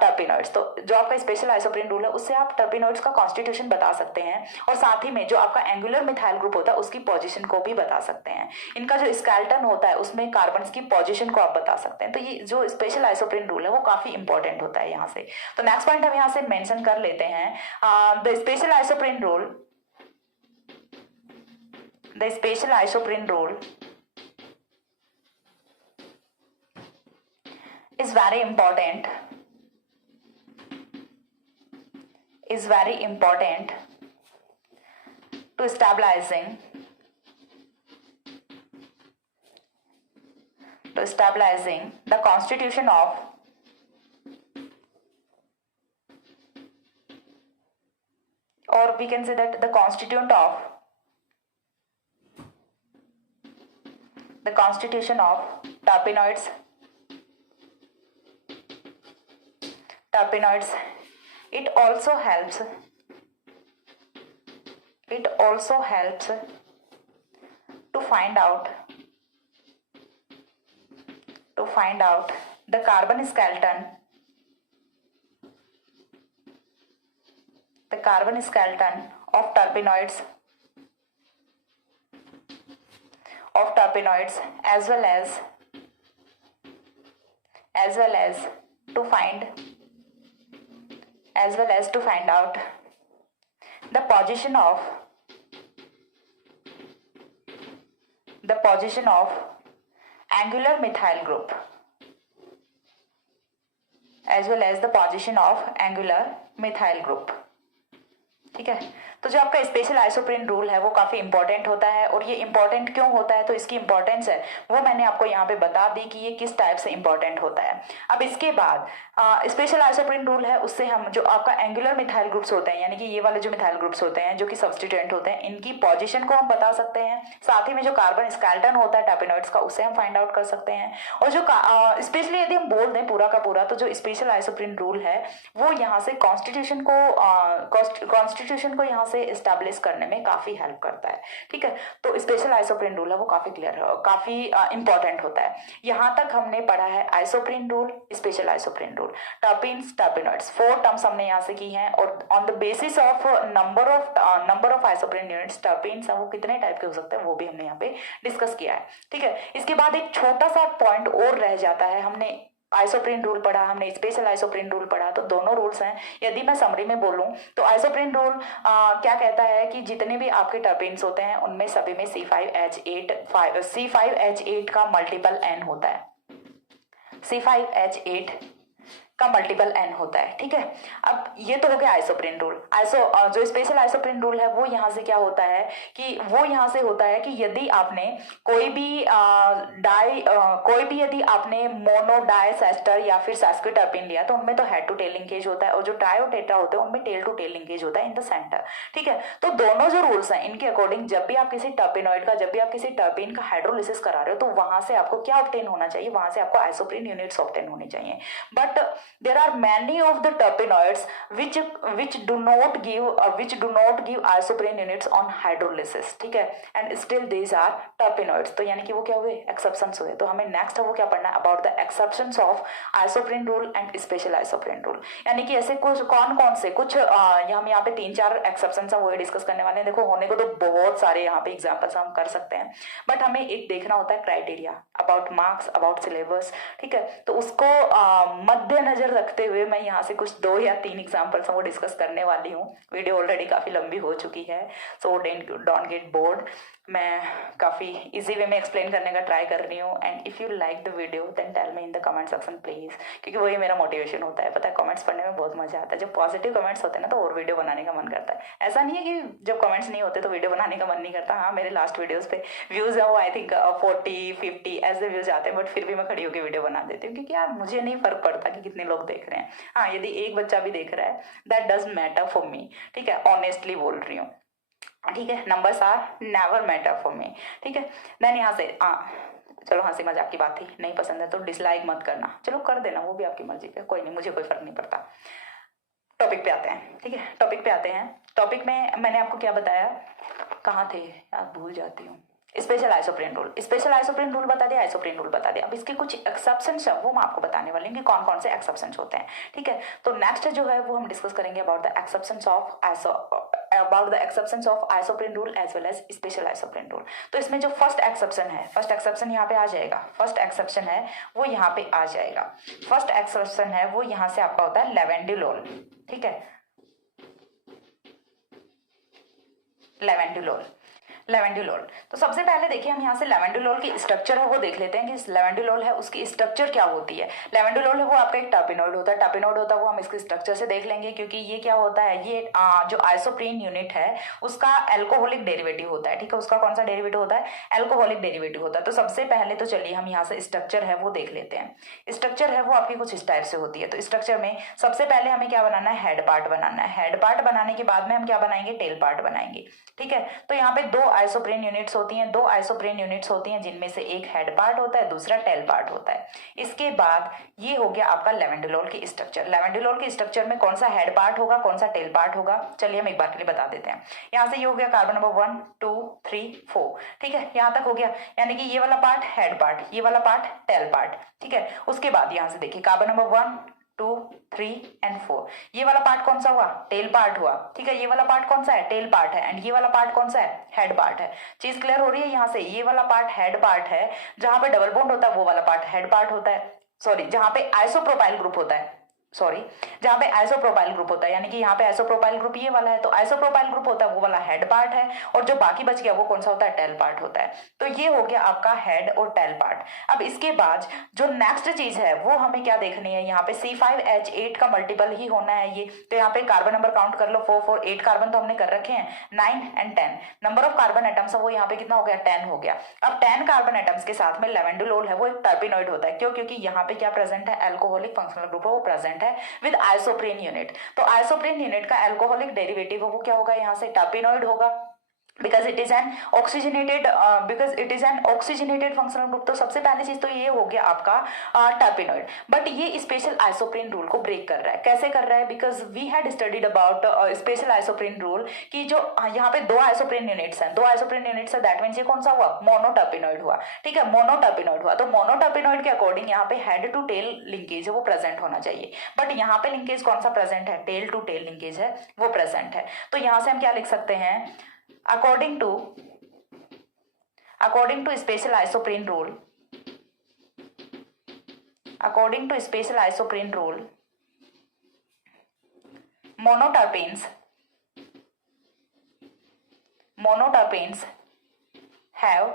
terpenoids. तो जो आपका स्पेशल आइसोप्रीन रूल है उससे आप टर्पिनॉइड्स का कॉन्स्टिट्यूशन बता सकते हैं और साथ ही में जो आपका एंगुलर मिथाइल ग्रुप होता है उसकी पोजीशन को भी बता सकते हैं। इनका जो स्केलेटन होता है उसमें कार्बन की पोजीशन को आप बता सकते हैं। तो ये जो स्पेशल आइसोप्रीन रूल है वो काफी इंपॉर्टेंट होता है यहाँ से। तो नेक्स्ट पॉइंट हम यहाँ से मेंशन कर लेते हैं, the special isoprene rule, the special isoprene rule is very important, is very important to stabilizing the constitution of or we can say that the constituent of the constitution of terpenoids. It also helps to find out the carbon skeleton of terpenoids as well as to find out the position of angular methyl group as well as the position of angular methyl group, ठीक है। तो जो आपका special isoprene rule है वो काफी important होता है और ये इंपॉर्टेंट क्यों होता है, तो इसकी इंपॉर्टेंस है वो मैंने आपको यहाँ पे बता दी कि ये किस टाइप से इंपॉर्टेंट होता है। अब इसके बाद स्पेशल आइसोप्रीन रूल है उससे हम जो आपका एंगुलर मिथाइल ग्रुप्स होते हैं, यानी कि ये वाले जो मिथाइल ग्रुप्स होते हैं जो कि सब्स्टिट्यूएंट होते हैं, इनकी पोजीशन को हम बता सकते हैं। साथ ही में जो कार्बन स्केलेटन होता है टर्पेनॉइड्स का उससे हम फाइंड आउट कर सकते हैं। और जो स्पेशली यदि हम बोल दें पूरा का पूरा, तो जो स्पेशल आइसोप्रीन रूल है वो यहाँ से कॉन्स्टिट्यूशन को यहाँ से एस्टैब्लिश करने में काफी हेल्प करता है, ठीक है। तो स्पेशल आइसोप्रीन रूल है वो काफी क्लियर है, काफी इंपॉर्टेंट होता है। यहाँ तक हमने पढ़ा है isoprene rule, special isoprene rule, terpenes, टर्पेनॉइड्स, 4 terms हमने यहाँ से की हैं। और on the basis of number of isoprene units terpenes वो कितने टाइप के हो सकते हैं वो भी हमने यहाँ पे डिस्कस किया है, ठीक है। इसके बाद एक छोटा सा पॉइंट और रह जाता है, हमने आइसोप्रीन रूल पढ़ा, हमने स्पेशल आइसोप्रीन रूल पढ़ा, तो दोनों रूल्स हैं। यदि मैं समरी में बोलूं तो आइसोप्रीन रूल क्या कहता है कि जितने भी आपके टर्पीन्स होते हैं उनमें सभी में C5H8 का मल्टीपल N होता है, C5H8 का मल्टीपल N होता है, ठीक है। अब ये तो हो गया आइसोप्रीन रूल। जो स्पेशल आइसोप्रीन रूल है वो यहाँ से क्या होता है कि यदि आपने कोई भी यदि आपने मोनो डाई सेस्टर या फिर सेस्क्विटर्पिन लिया तो उनमें तो हेड टू टेल लिंकेज होता है, और जो ट्रायो टेट्रा होते हैं उनमें टेल टू टेल लिंकेज होता है इन द सेंटर, ठीक है। तो दोनों जो रूल्स हैं इनके अकॉर्डिंग जब भी आप किसी टर्पेनॉइड का, जब भी आप किसी टर्पीन का हाइड्रोलिसिस करा रहे हो तो वहां से आपको क्या ऑब्टेन होना चाहिए, वहां से आपको आइसोप्रीन यूनिट्स ऑब्टेन होनी चाहिए। But there are many of the terpenoids which do not give isoprene units on hydrolysis, ठीक है, and still these are terpenoids। तो यानी कि वो क्या हुए, एक्सेप्शंस हुए। तो हमें नेक्स्ट है वो क्या पढ़ना है, about the exceptions of isoprene rule and special isoprene rule, यानी कि ऐसे कुछ कौन से कुछ हम यहाँ पे 3-4 एक्सेप्शंस हैं वो डिस्कस करने वाले हैं। देखो होने को तो बहुत सारे यहाँ पे एग्जाम्पल्स हम कर सकते हैं, बट हमें एक देखना होता है criteria, about marks, about syllabus, ठीक है। तो उसको मद्देनजर रखते हुए मैं यहाँ से कुछ 2 या 3 एग्जाम्पल्स वो डिस्कस करने वाली हूँ। वीडियो ऑलरेडी काफी लंबी हो चुकी है, सो डोंट गेट बोर्ड। मैं काफी इजी वे में एक्सप्लेन करने का ट्राई कर रही हूँ। And if you like the video then tell me in the comment section please, क्योंकि वही मेरा मोटिवेशन होता है। पता है कमेंट्स पढ़ने में बहुत मजा आता है, जब पॉजिटिव कमेंट्स होते हैं ना तो और वीडियो बनाने का मन करता है। ऐसा नहीं है कि जब कमेंट्स नहीं होते तो वीडियो बनाने का मन नहीं करता। हाँ, मेरे लास्ट वीडियोस पे व्यूज है वो आई थिंक 40-50 ऐसे व्यूज आते हैं, बट फिर भी मैं खड़ी होकर वीडियो बना देती हूँ, क्योंकि यार मुझे नहीं फर्क पड़ता कि कितने लोग देख रहे हैं। हाँ, यदि एक बच्चा भी देख रहा है that does matter for me, ठीक है, ऑनेस्टली बोल रही हूँ, ठीक है। Numbers are never matter for me, ठीक है। देन यहाँ से चलो हंसी मजाक की बात थी, नहीं पसंद है तो डिसलाइक मत करना, चलो कर देना, वो भी आपकी मर्जी पे, कोई नहीं, मुझे कोई फर्क नहीं पड़ता। टॉपिक पे आते हैं, ठीक है, टॉपिक पे आते हैं। टॉपिक में मैंने आपको क्या बताया, कहाँ थे, आप भूल जाती हूँ। Special isoprene rule, special isoprene rule बता दिया, आइसोप्रीन रूल बता दिया। अब इसके कुछ एक्सेप्शंस है वो मैं आपको बताने वाली हूँ कि कौन कौन से एक्सेप्शंस होते हैं, ठीक है। तो नेक्स्ट जो है वो हम डिस्कस करेंगे about the exceptions of isoprene rule as well as special isoprene rule. तो इसमें जो फर्स्ट एक्सेप्शन है, फर्स्ट एक्सेप्शन यहाँ पे आ जाएगा, फर्स्ट एक्सेप्शन है वो यहाँ पे आ जाएगा। फर्स्ट एक्सेप्शन है वो यहाँ से आपका होता है लेवेंडुलोल, ठीक है, लेवेंडुलोल। लेवेंडुलोल, तो सबसे पहले देखिए हम यहाँ से लेवेंडुलोल की स्ट्रक्चर है वो देख लेते हैं कि लेवेंडुलोल है उसकी स्ट्रक्चर क्या होती है। लेवेंडुलोल है वो आपका एक टर्पिनोइड होता है, टर्पिनोइड होता है वो हम इसके स्ट्रक्चर से देख लेंगे, क्योंकि ये क्या होता है, ये जो आइसोप्रीन यूनिट है उसका एल्कोहलिक डेरिवेटिव होता है, ठीक है। उसका कौन सा डेरिवेटिव होता है, एल्कोहलिक डेरिवेटिव होता है। तो सबसे पहले तो चलिए हम यहाँ से स्ट्रक्चर है वो देख लेते हैं। स्ट्रक्चर है वो आपकी कुछ इस टाइप से होती है। तो स्ट्रक्चर में सबसे पहले हमें क्या बनाना है, हेड पार्ट बनाना है। हेड पार्ट बनाने के बाद में हम क्या बनाएंगे, टेल पार्ट बनाएंगे, ठीक है। तो यहाँ पे दो आइसोप्रीन यूनिट्स होती हैं, दो आइसोप्रीन यूनिट्स होती हैं जिनमें से एक हेड पार्ट होता है, दूसरा टेल पार्ट होता है। इसके बाद ये हो गया आपका लेवेंडुलोल की स्ट्रक्चर। लेवेंडुलोल की स्ट्रक्चर में कौन सा हेड पार्ट होगा, कौन सा टेल पार्ट होगा, चलिए हम एक बार के लिए बता देते हैं। यहाँ से ये हो गया कार्बन नंबर 1 2 3 4, ठीक है, यहाँ तक हो गया। यानी कि ये वाला पार्ट हेड पार्ट, ये वाला पार्ट टेल पार्ट, ठीक है। उसके बाद यहाँ से देखिए कार्बन नंबर 1 2 3 एंड 4, ये वाला पार्ट कौन सा हुआ, टेल पार्ट हुआ, ठीक है। ये वाला पार्ट कौन सा है, टेल पार्ट है, एंड ये वाला पार्ट कौन सा है, हेड पार्ट है। चीज क्लियर हो रही है यहाँ से, ये वाला पार्ट हेड पार्ट है, जहां पे डबल बॉन्ड होता है वो वाला पार्ट हेड पार्ट होता है, सॉरी जहां पे आइसोप्रोपाइल ग्रुप होता है, सॉरी जहां पे आइसोप्रोपाइल ग्रुप होता है, यानी कि यहाँ पे आइसोप्रोपाइल ग्रुप ये वाला है, तो आइसोप्रोपाइल ग्रुप होता है वो वाला हेड पार्ट है, और जो बाकी बच गया वो कौन सा होता है, टेल पार्ट होता है। तो ये हो गया आपका हेड और टेल पार्ट। अब इसके बाद जो नेक्स्ट चीज है वो हमें क्या देखनी है, यहाँ पे C5H8 का मल्टीपल ही होना है ये। तो यहाँ पे कार्बन नंबर काउंट कर लो, 4 4 8 कार्बन तो हमने कर रखे हैं, 9 and 10 number of carbon atoms है वो यहाँ पे कितना हो गया, 10 हो गया। अब 10 कार्बन एटम्स के साथ में लेवेंडुलोल है वो एक टर्पिनोइड होता है, क्यों, क्योंकि यहाँ पे क्या प्रेजेंट है, एल्कोहलिक फंक्शनल ग्रुप है वो प्रेजेंट है विद आइसोप्रीन यूनिट। तो आइसोप्रीन यूनिट का एल्कोहलिक डेरिवेटिव वो क्या होगा, यहाँ से टर्पिनोइड होगा, because it is an oxygenated functional group। तो सबसे पहली चीज तो ये हो गया आपका टर्पिनोइड। बट ये स्पेशल आइसोप्रीन रूल को ब्रेक कर रहा है, कैसे कर रहा है, because we had studied about special isoprene rule कि जो यहाँ पे दो आइसोप्रीन यूनिट्स हैं, दो आइसोप्रीन यूनिट्स है, दैट मीन्स ये कौन सा हुआ, मोनोटर्पिनोइड हुआ, ठीक है, मोनोटर्पिनोइड हुआ। तो मोनोटर्पिनोइड के अकॉर्डिंग यहाँ पे हेड टू टेल लिंकेज है वो प्रेजेंट होना चाहिए, बट यहाँ पे लिंकेज कौन सा प्रेजेंट है, टेल टू टेल लिंकेज है वो प्रेजेंट है। तो यहाँ से हम क्या लिख सकते हैं, according to special isoprene rule, according to special isoprene rule, monoterpenes have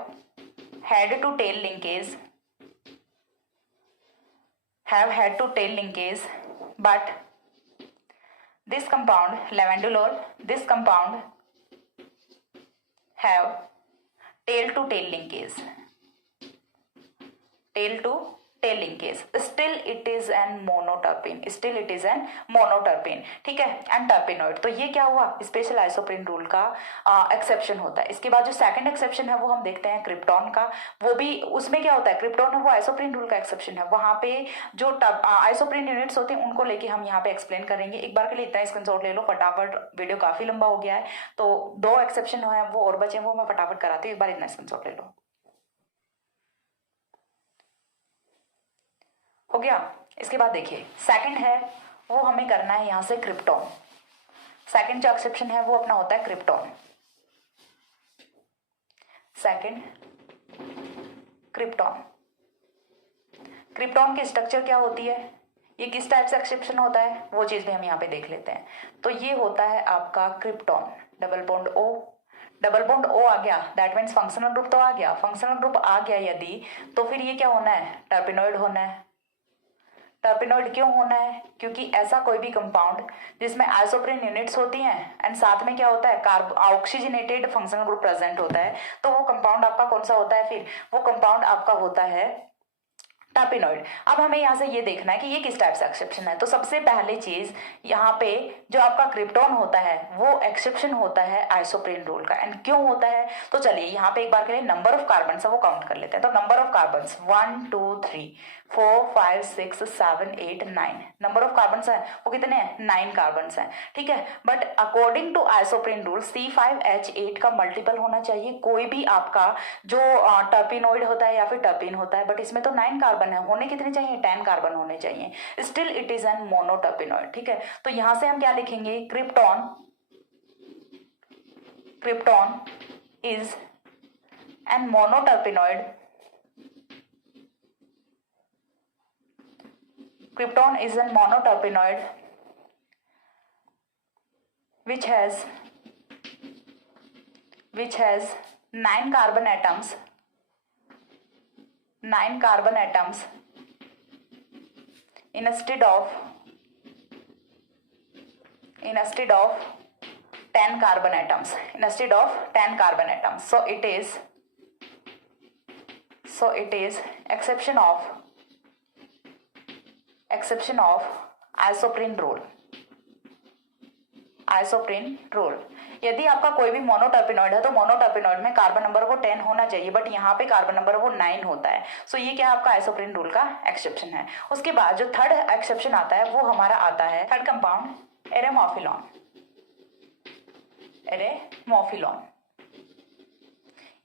head to tail linkage, but this compound levandulol, this compound have tail to tail linkage, tail to tail linkage, still it is an monoterpene, still it is an monoterpene, ठीक है, and terpenoid. तो ये क्या हुआ, special isoprene rule का exception होता है। इसके बाद जो सेकंड एक्सेप्शन है वो हम देखते हैं क्रिप्टॉन का, वो भी उसमें क्या होता है, क्रिप्टॉन है वो आइसोप्रीन रूल का एक्सेप्शन है, वहां पे जो आइसोप्रीन यूनिट्स होते हैं उनको लेके हम यहाँ पे एक्सप्लेन करेंगे। एक बार के लिए इतना स्क्रीनशॉट ले लो फटाफट, वीडियो काफी लंबा हो गया है, तो दो एक्सेप्शन है वो और बचे वो मैं फटाफट कराती हूँ, एक बार इतना स्क्रीनशॉट ले लो, हो गया। इसके बाद देखिए सेकंड है वो हमें करना है यहाँ से क्रिप्टॉन। सेकंड जो एक्सेप्शन है वो अपना होता है क्रिप्टॉन। सेकंड क्रिप्टॉन, क्रिप्टॉन की स्ट्रक्चर क्या होती है, ये किस टाइप से एक्सेप्शन होता है वो चीज भी हम यहाँ पे देख लेते हैं। तो ये होता है आपका cryptone, double bond O, double bond O आ गया, दैट मीन्स फंक्शनल ग्रुप तो आ गया, फंक्शनल ग्रुप आ गया यदि, तो फिर ये क्या होना है, टर्पिनोइड होना है। टर्पिनोइड क्यों होना है, क्योंकि ऐसा कोई भी कंपाउंड जिसमें आइसोप्रीन यूनिट्स होती हैं एंड साथ में क्या होता है, ऑक्सीजनेटेड फंक्शनल ग्रुप प्रेजेंट होता है, तो वो कंपाउंड आपका कौन सा होता है, फिर वो कंपाउंड आपका होता है टर्पिनोइड। अब हमें यहाँ से ये देखना है कि ये किस टाइप से एक्सेप्शन है। तो सबसे पहले चीज यहाँ पे जो आपका क्रिप्टॉन होता है वो एक्सेप्शन होता है आइसोप्रीन रूल का, एंड क्यों होता है, तो चलिए यहाँ पे एक बार के लिए नंबर ऑफ कार्बन वो काउंट कर लेते हैं। तो number of carbon 1 2 3 4 5 6 7 8 9 number of carbon है वो कितने हैं 9 कार्बन हैं, ठीक है। But according to isoprene rule C5H8 का मल्टीपल होना चाहिए कोई भी आपका जो टर्पिनोइड होता है या फिर टर्पिन होता है, बट इसमें तो 9 कार्बन है, होने कितने चाहिए 10 कार्बन होने चाहिए, still it is an monoterpenoid, ठीक है। तो यहां से हम क्या लिखेंगे, cryptone is an monoterpenoid, Krypton is a monoterpenoid which has 9 carbon atoms, instead of 10 carbon atoms, so it is exception of isoprene rule। यदि आपका कोई भी मोनोटर्पिनोइड है तो मोनोटर्पिनोइड में कार्बन नंबर वो 10 होना चाहिए, बट यहाँ पे कार्बन नंबर वो 9 होता है। सो ये क्या आपका आइसोप्रीन रूल का एक्सेप्शन है। उसके बाद जो थर्ड एक्सेप्शन आता है वो हमारा आता है थर्ड कंपाउंड एरेमोफिलॉन।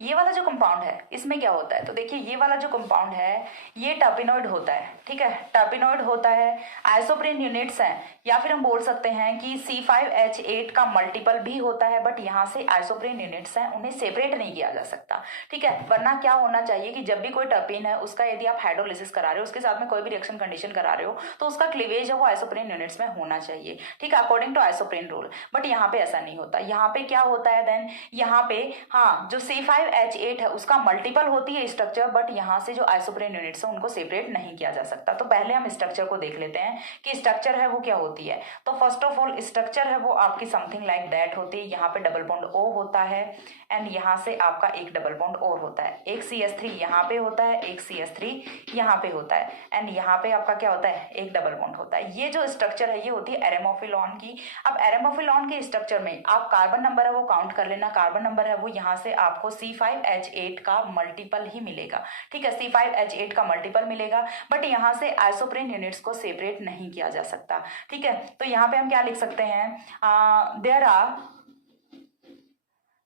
ये वाला जो कंपाउंड है इसमें क्या होता है, तो देखिए ये वाला जो कंपाउंड है ये टर्पिनोइड होता है, ठीक है, टर्पिनोइड होता है, आइसोप्रीन यूनिट्स हैं, या फिर हम बोल सकते हैं कि C5H8 का मल्टीपल भी होता है, बट यहाँ से आइसोप्रीन यूनिट्स हैं उन्हें सेपरेट नहीं किया जा सकता, ठीक है। वरना क्या होना चाहिए कि जब भी कोई टर्पिन है उसका यदि आप हाइड्रोलिसिस करा रहे हो, उसके साथ में कोई भी रिएक्शन कंडीशन करा रहे हो, तो उसका क्लीवेज है वो आइसोप्रीन यूनिट्स में होना चाहिए, ठीक है, according to isoprene rule. But यहाँ पे ऐसा नहीं होता। यहाँ पे क्या होता है देन, यहाँ पे हाँ जो C5H8 है उसका मल्टीपल होती है स्ट्रक्चर, बट यहाँ से जो आइसोप्रीन यूनिट्स है उनको सेपरेट नहीं किया जा सकता। तो पहले हम स्ट्रक्चर को देख लेते हैं कि स्ट्रक्चर है वो क्या होती है। तो फर्स्ट ऑफ ऑल स्ट्रक्चर है वो आपकी समथिंग लाइक दैट होती है। यहाँ पे डबल बॉन्ड O होता है एंड यहाँ से आपका एक डबल बॉन्ड और होता है, एक CH3 यहाँ पे होता है, एक CH3 यहाँ पे होता है, एंड यहाँ पे आपका क्या होता है एक डबल बॉन्ड होता है। ये जो स्ट्रक्चर है ये होती है एरेमोफिलॉन की। अब एरेमोफिलॉन के स्ट्रक्चर में आप कार्बन नंबर है वो काउंट कर लेना, कार्बन नंबर है वो यहाँ से आपको C5H8 का मल्टीपल ही मिलेगा, ठीक है, C5H8 का मल्टीपल मिलेगा, बट यहाँ से आइसोप्रीन यूनिट्स को सेपरेट नहीं किया जा सकता, ठीक है। तो यहाँ पे हम क्या लिख सकते हैं,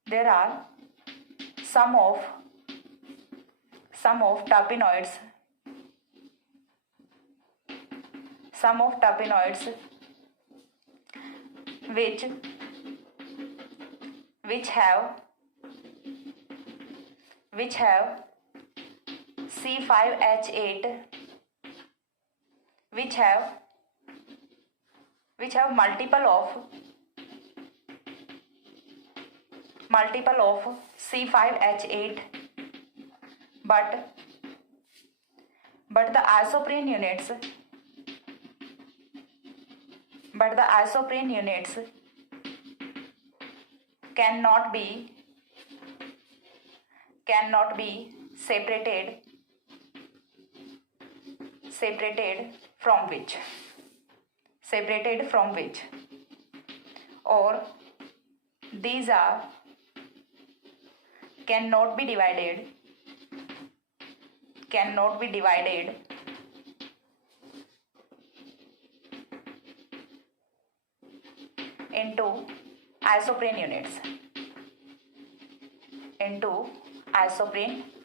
there are some of terpenoids which have C5H8 which have multiple of C5H8, but the isoprene units cannot be separated from which or these are cannot be divided into isoprene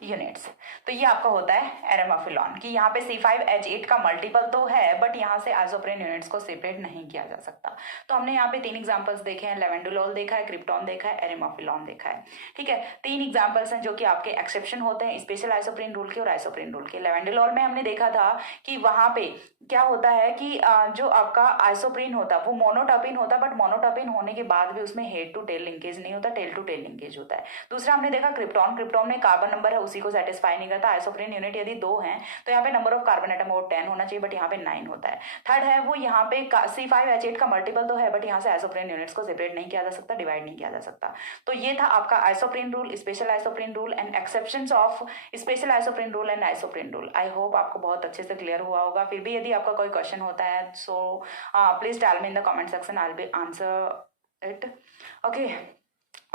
units। तो ये आपका होता है एरेमोफिलॉन कि यहाँ पे C5H8 का multiple तो है, बट यहाँ से आइसोप्रीन यूनिट्स को सेपरेट नहीं किया जा सकता। तो हमने यहाँ पे 3 एग्जांपल्स देखे हैं, लेवेंडुलोल देखा है, क्रिप्टॉन देखा है, एरेमोफिलॉन देखा है, ठीक है। 3 एग्जांपल्स हैं जो कि आपके एक्सेप्शन होते हैं स्पेशल आइसोप्रीन रूल के और आइसोप्रीन रूल के। लेवेंडुलोल में हमने देखा था कि वहां पे क्या होता है कि जो आपका आइसोप्रीन होता है वो मोनोटर्पिन होता है, बट मोनोटर्पिन होने के बाद भी उसमें हेड टू टेल लिंकेज नहीं होता, टेल टू टेल लिंकेज होता है। दूसरा हमने देखा क्रिप्टॉन में कार्बन नंबर है उसी को सेटिस्फाई नहीं करता। आइसोप्रीन यूनिट यदि 2 हैं तो यहाँ पे नंबर ऑफ कार्बन एटम वो 10 होना चाहिए, बट यहाँ पे 9 होता है। थर्ड है वो यहाँ पे C5H8 का मल्टीपल तो है, बट यहाँ से आइसोप्रीन यूनिट्स को सेपरेट नहीं किया जा सकता, डिवाइड नहीं किया जा सकता। तो ये था आपका isoprene rule, special isoprene rule and exceptions of special isoprene rule and isoprene rule. I hope आपको बहुत अच्छे से क्लियर हुआ होगा। फिर भी यदि आपका कोई क्वेश्चन होता है so please tell me in the comment section, I will be answer it, okay.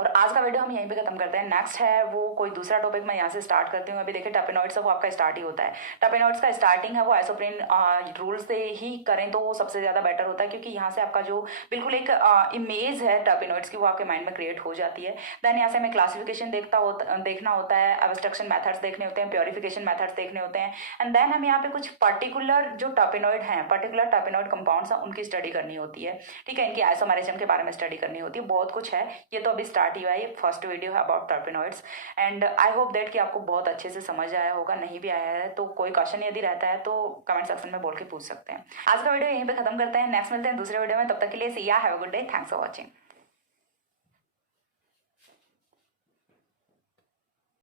और आज का वीडियो हम यहीं पे खत्म करते हैं। नेक्स्ट है वो कोई दूसरा टॉपिक मैं यहाँ से स्टार्ट करती हूँ। अभी देखिए टर्पेनॉइड्स है वो आपका स्टार्ट ही होता है। टर्पेनॉइड्स का स्टार्टिंग है वो आइसोप्रीन रूल से ही करें तो वो सबसे ज़्यादा बेटर होता है, क्योंकि यहाँ से आपका जो बिल्कुल एक इमेज है टर्पेनॉइड्स की वो आपके माइंड में क्रिएट हो जाती है। देन यहाँ से हमें क्लासिफिकेशन देखना होता है, एब्स्ट्रक्शन मेथड्स देखने होते हैं, प्योरिफिकेशन मेथड्स देखने होते हैं, एंड देन हमें यहाँ पे कुछ पर्टिकुलर जो टर्पेनॉइड हैं, पर्टिकुलर टर्पेनॉइड कंपाउंड्स हैं, उनकी स्टडी करनी होती है। ठीक है, इनकी आइसोमेरिज्म के बारे में स्टडी करनी होती है। बहुत कुछ है, ये तो अभी स्टार्ट ही हुआ है। ये फर्स्ट वीडियो है about टर्पेनॉइड्स and I hope that कि आपको बहुत अच्छे से समझ आया होगा। नहीं भी आया है तो कोई क्वेश्चन यदि रहता है तो कमेंट सेक्शन में बोल के पूछ सकते हैं। आज का वीडियो यहीं पे खत्म करते हैं। नेक्स्ट मिलते हैं दूसरे वीडियो में, तब तक के लिए सी या have a good day. Thanks for watching.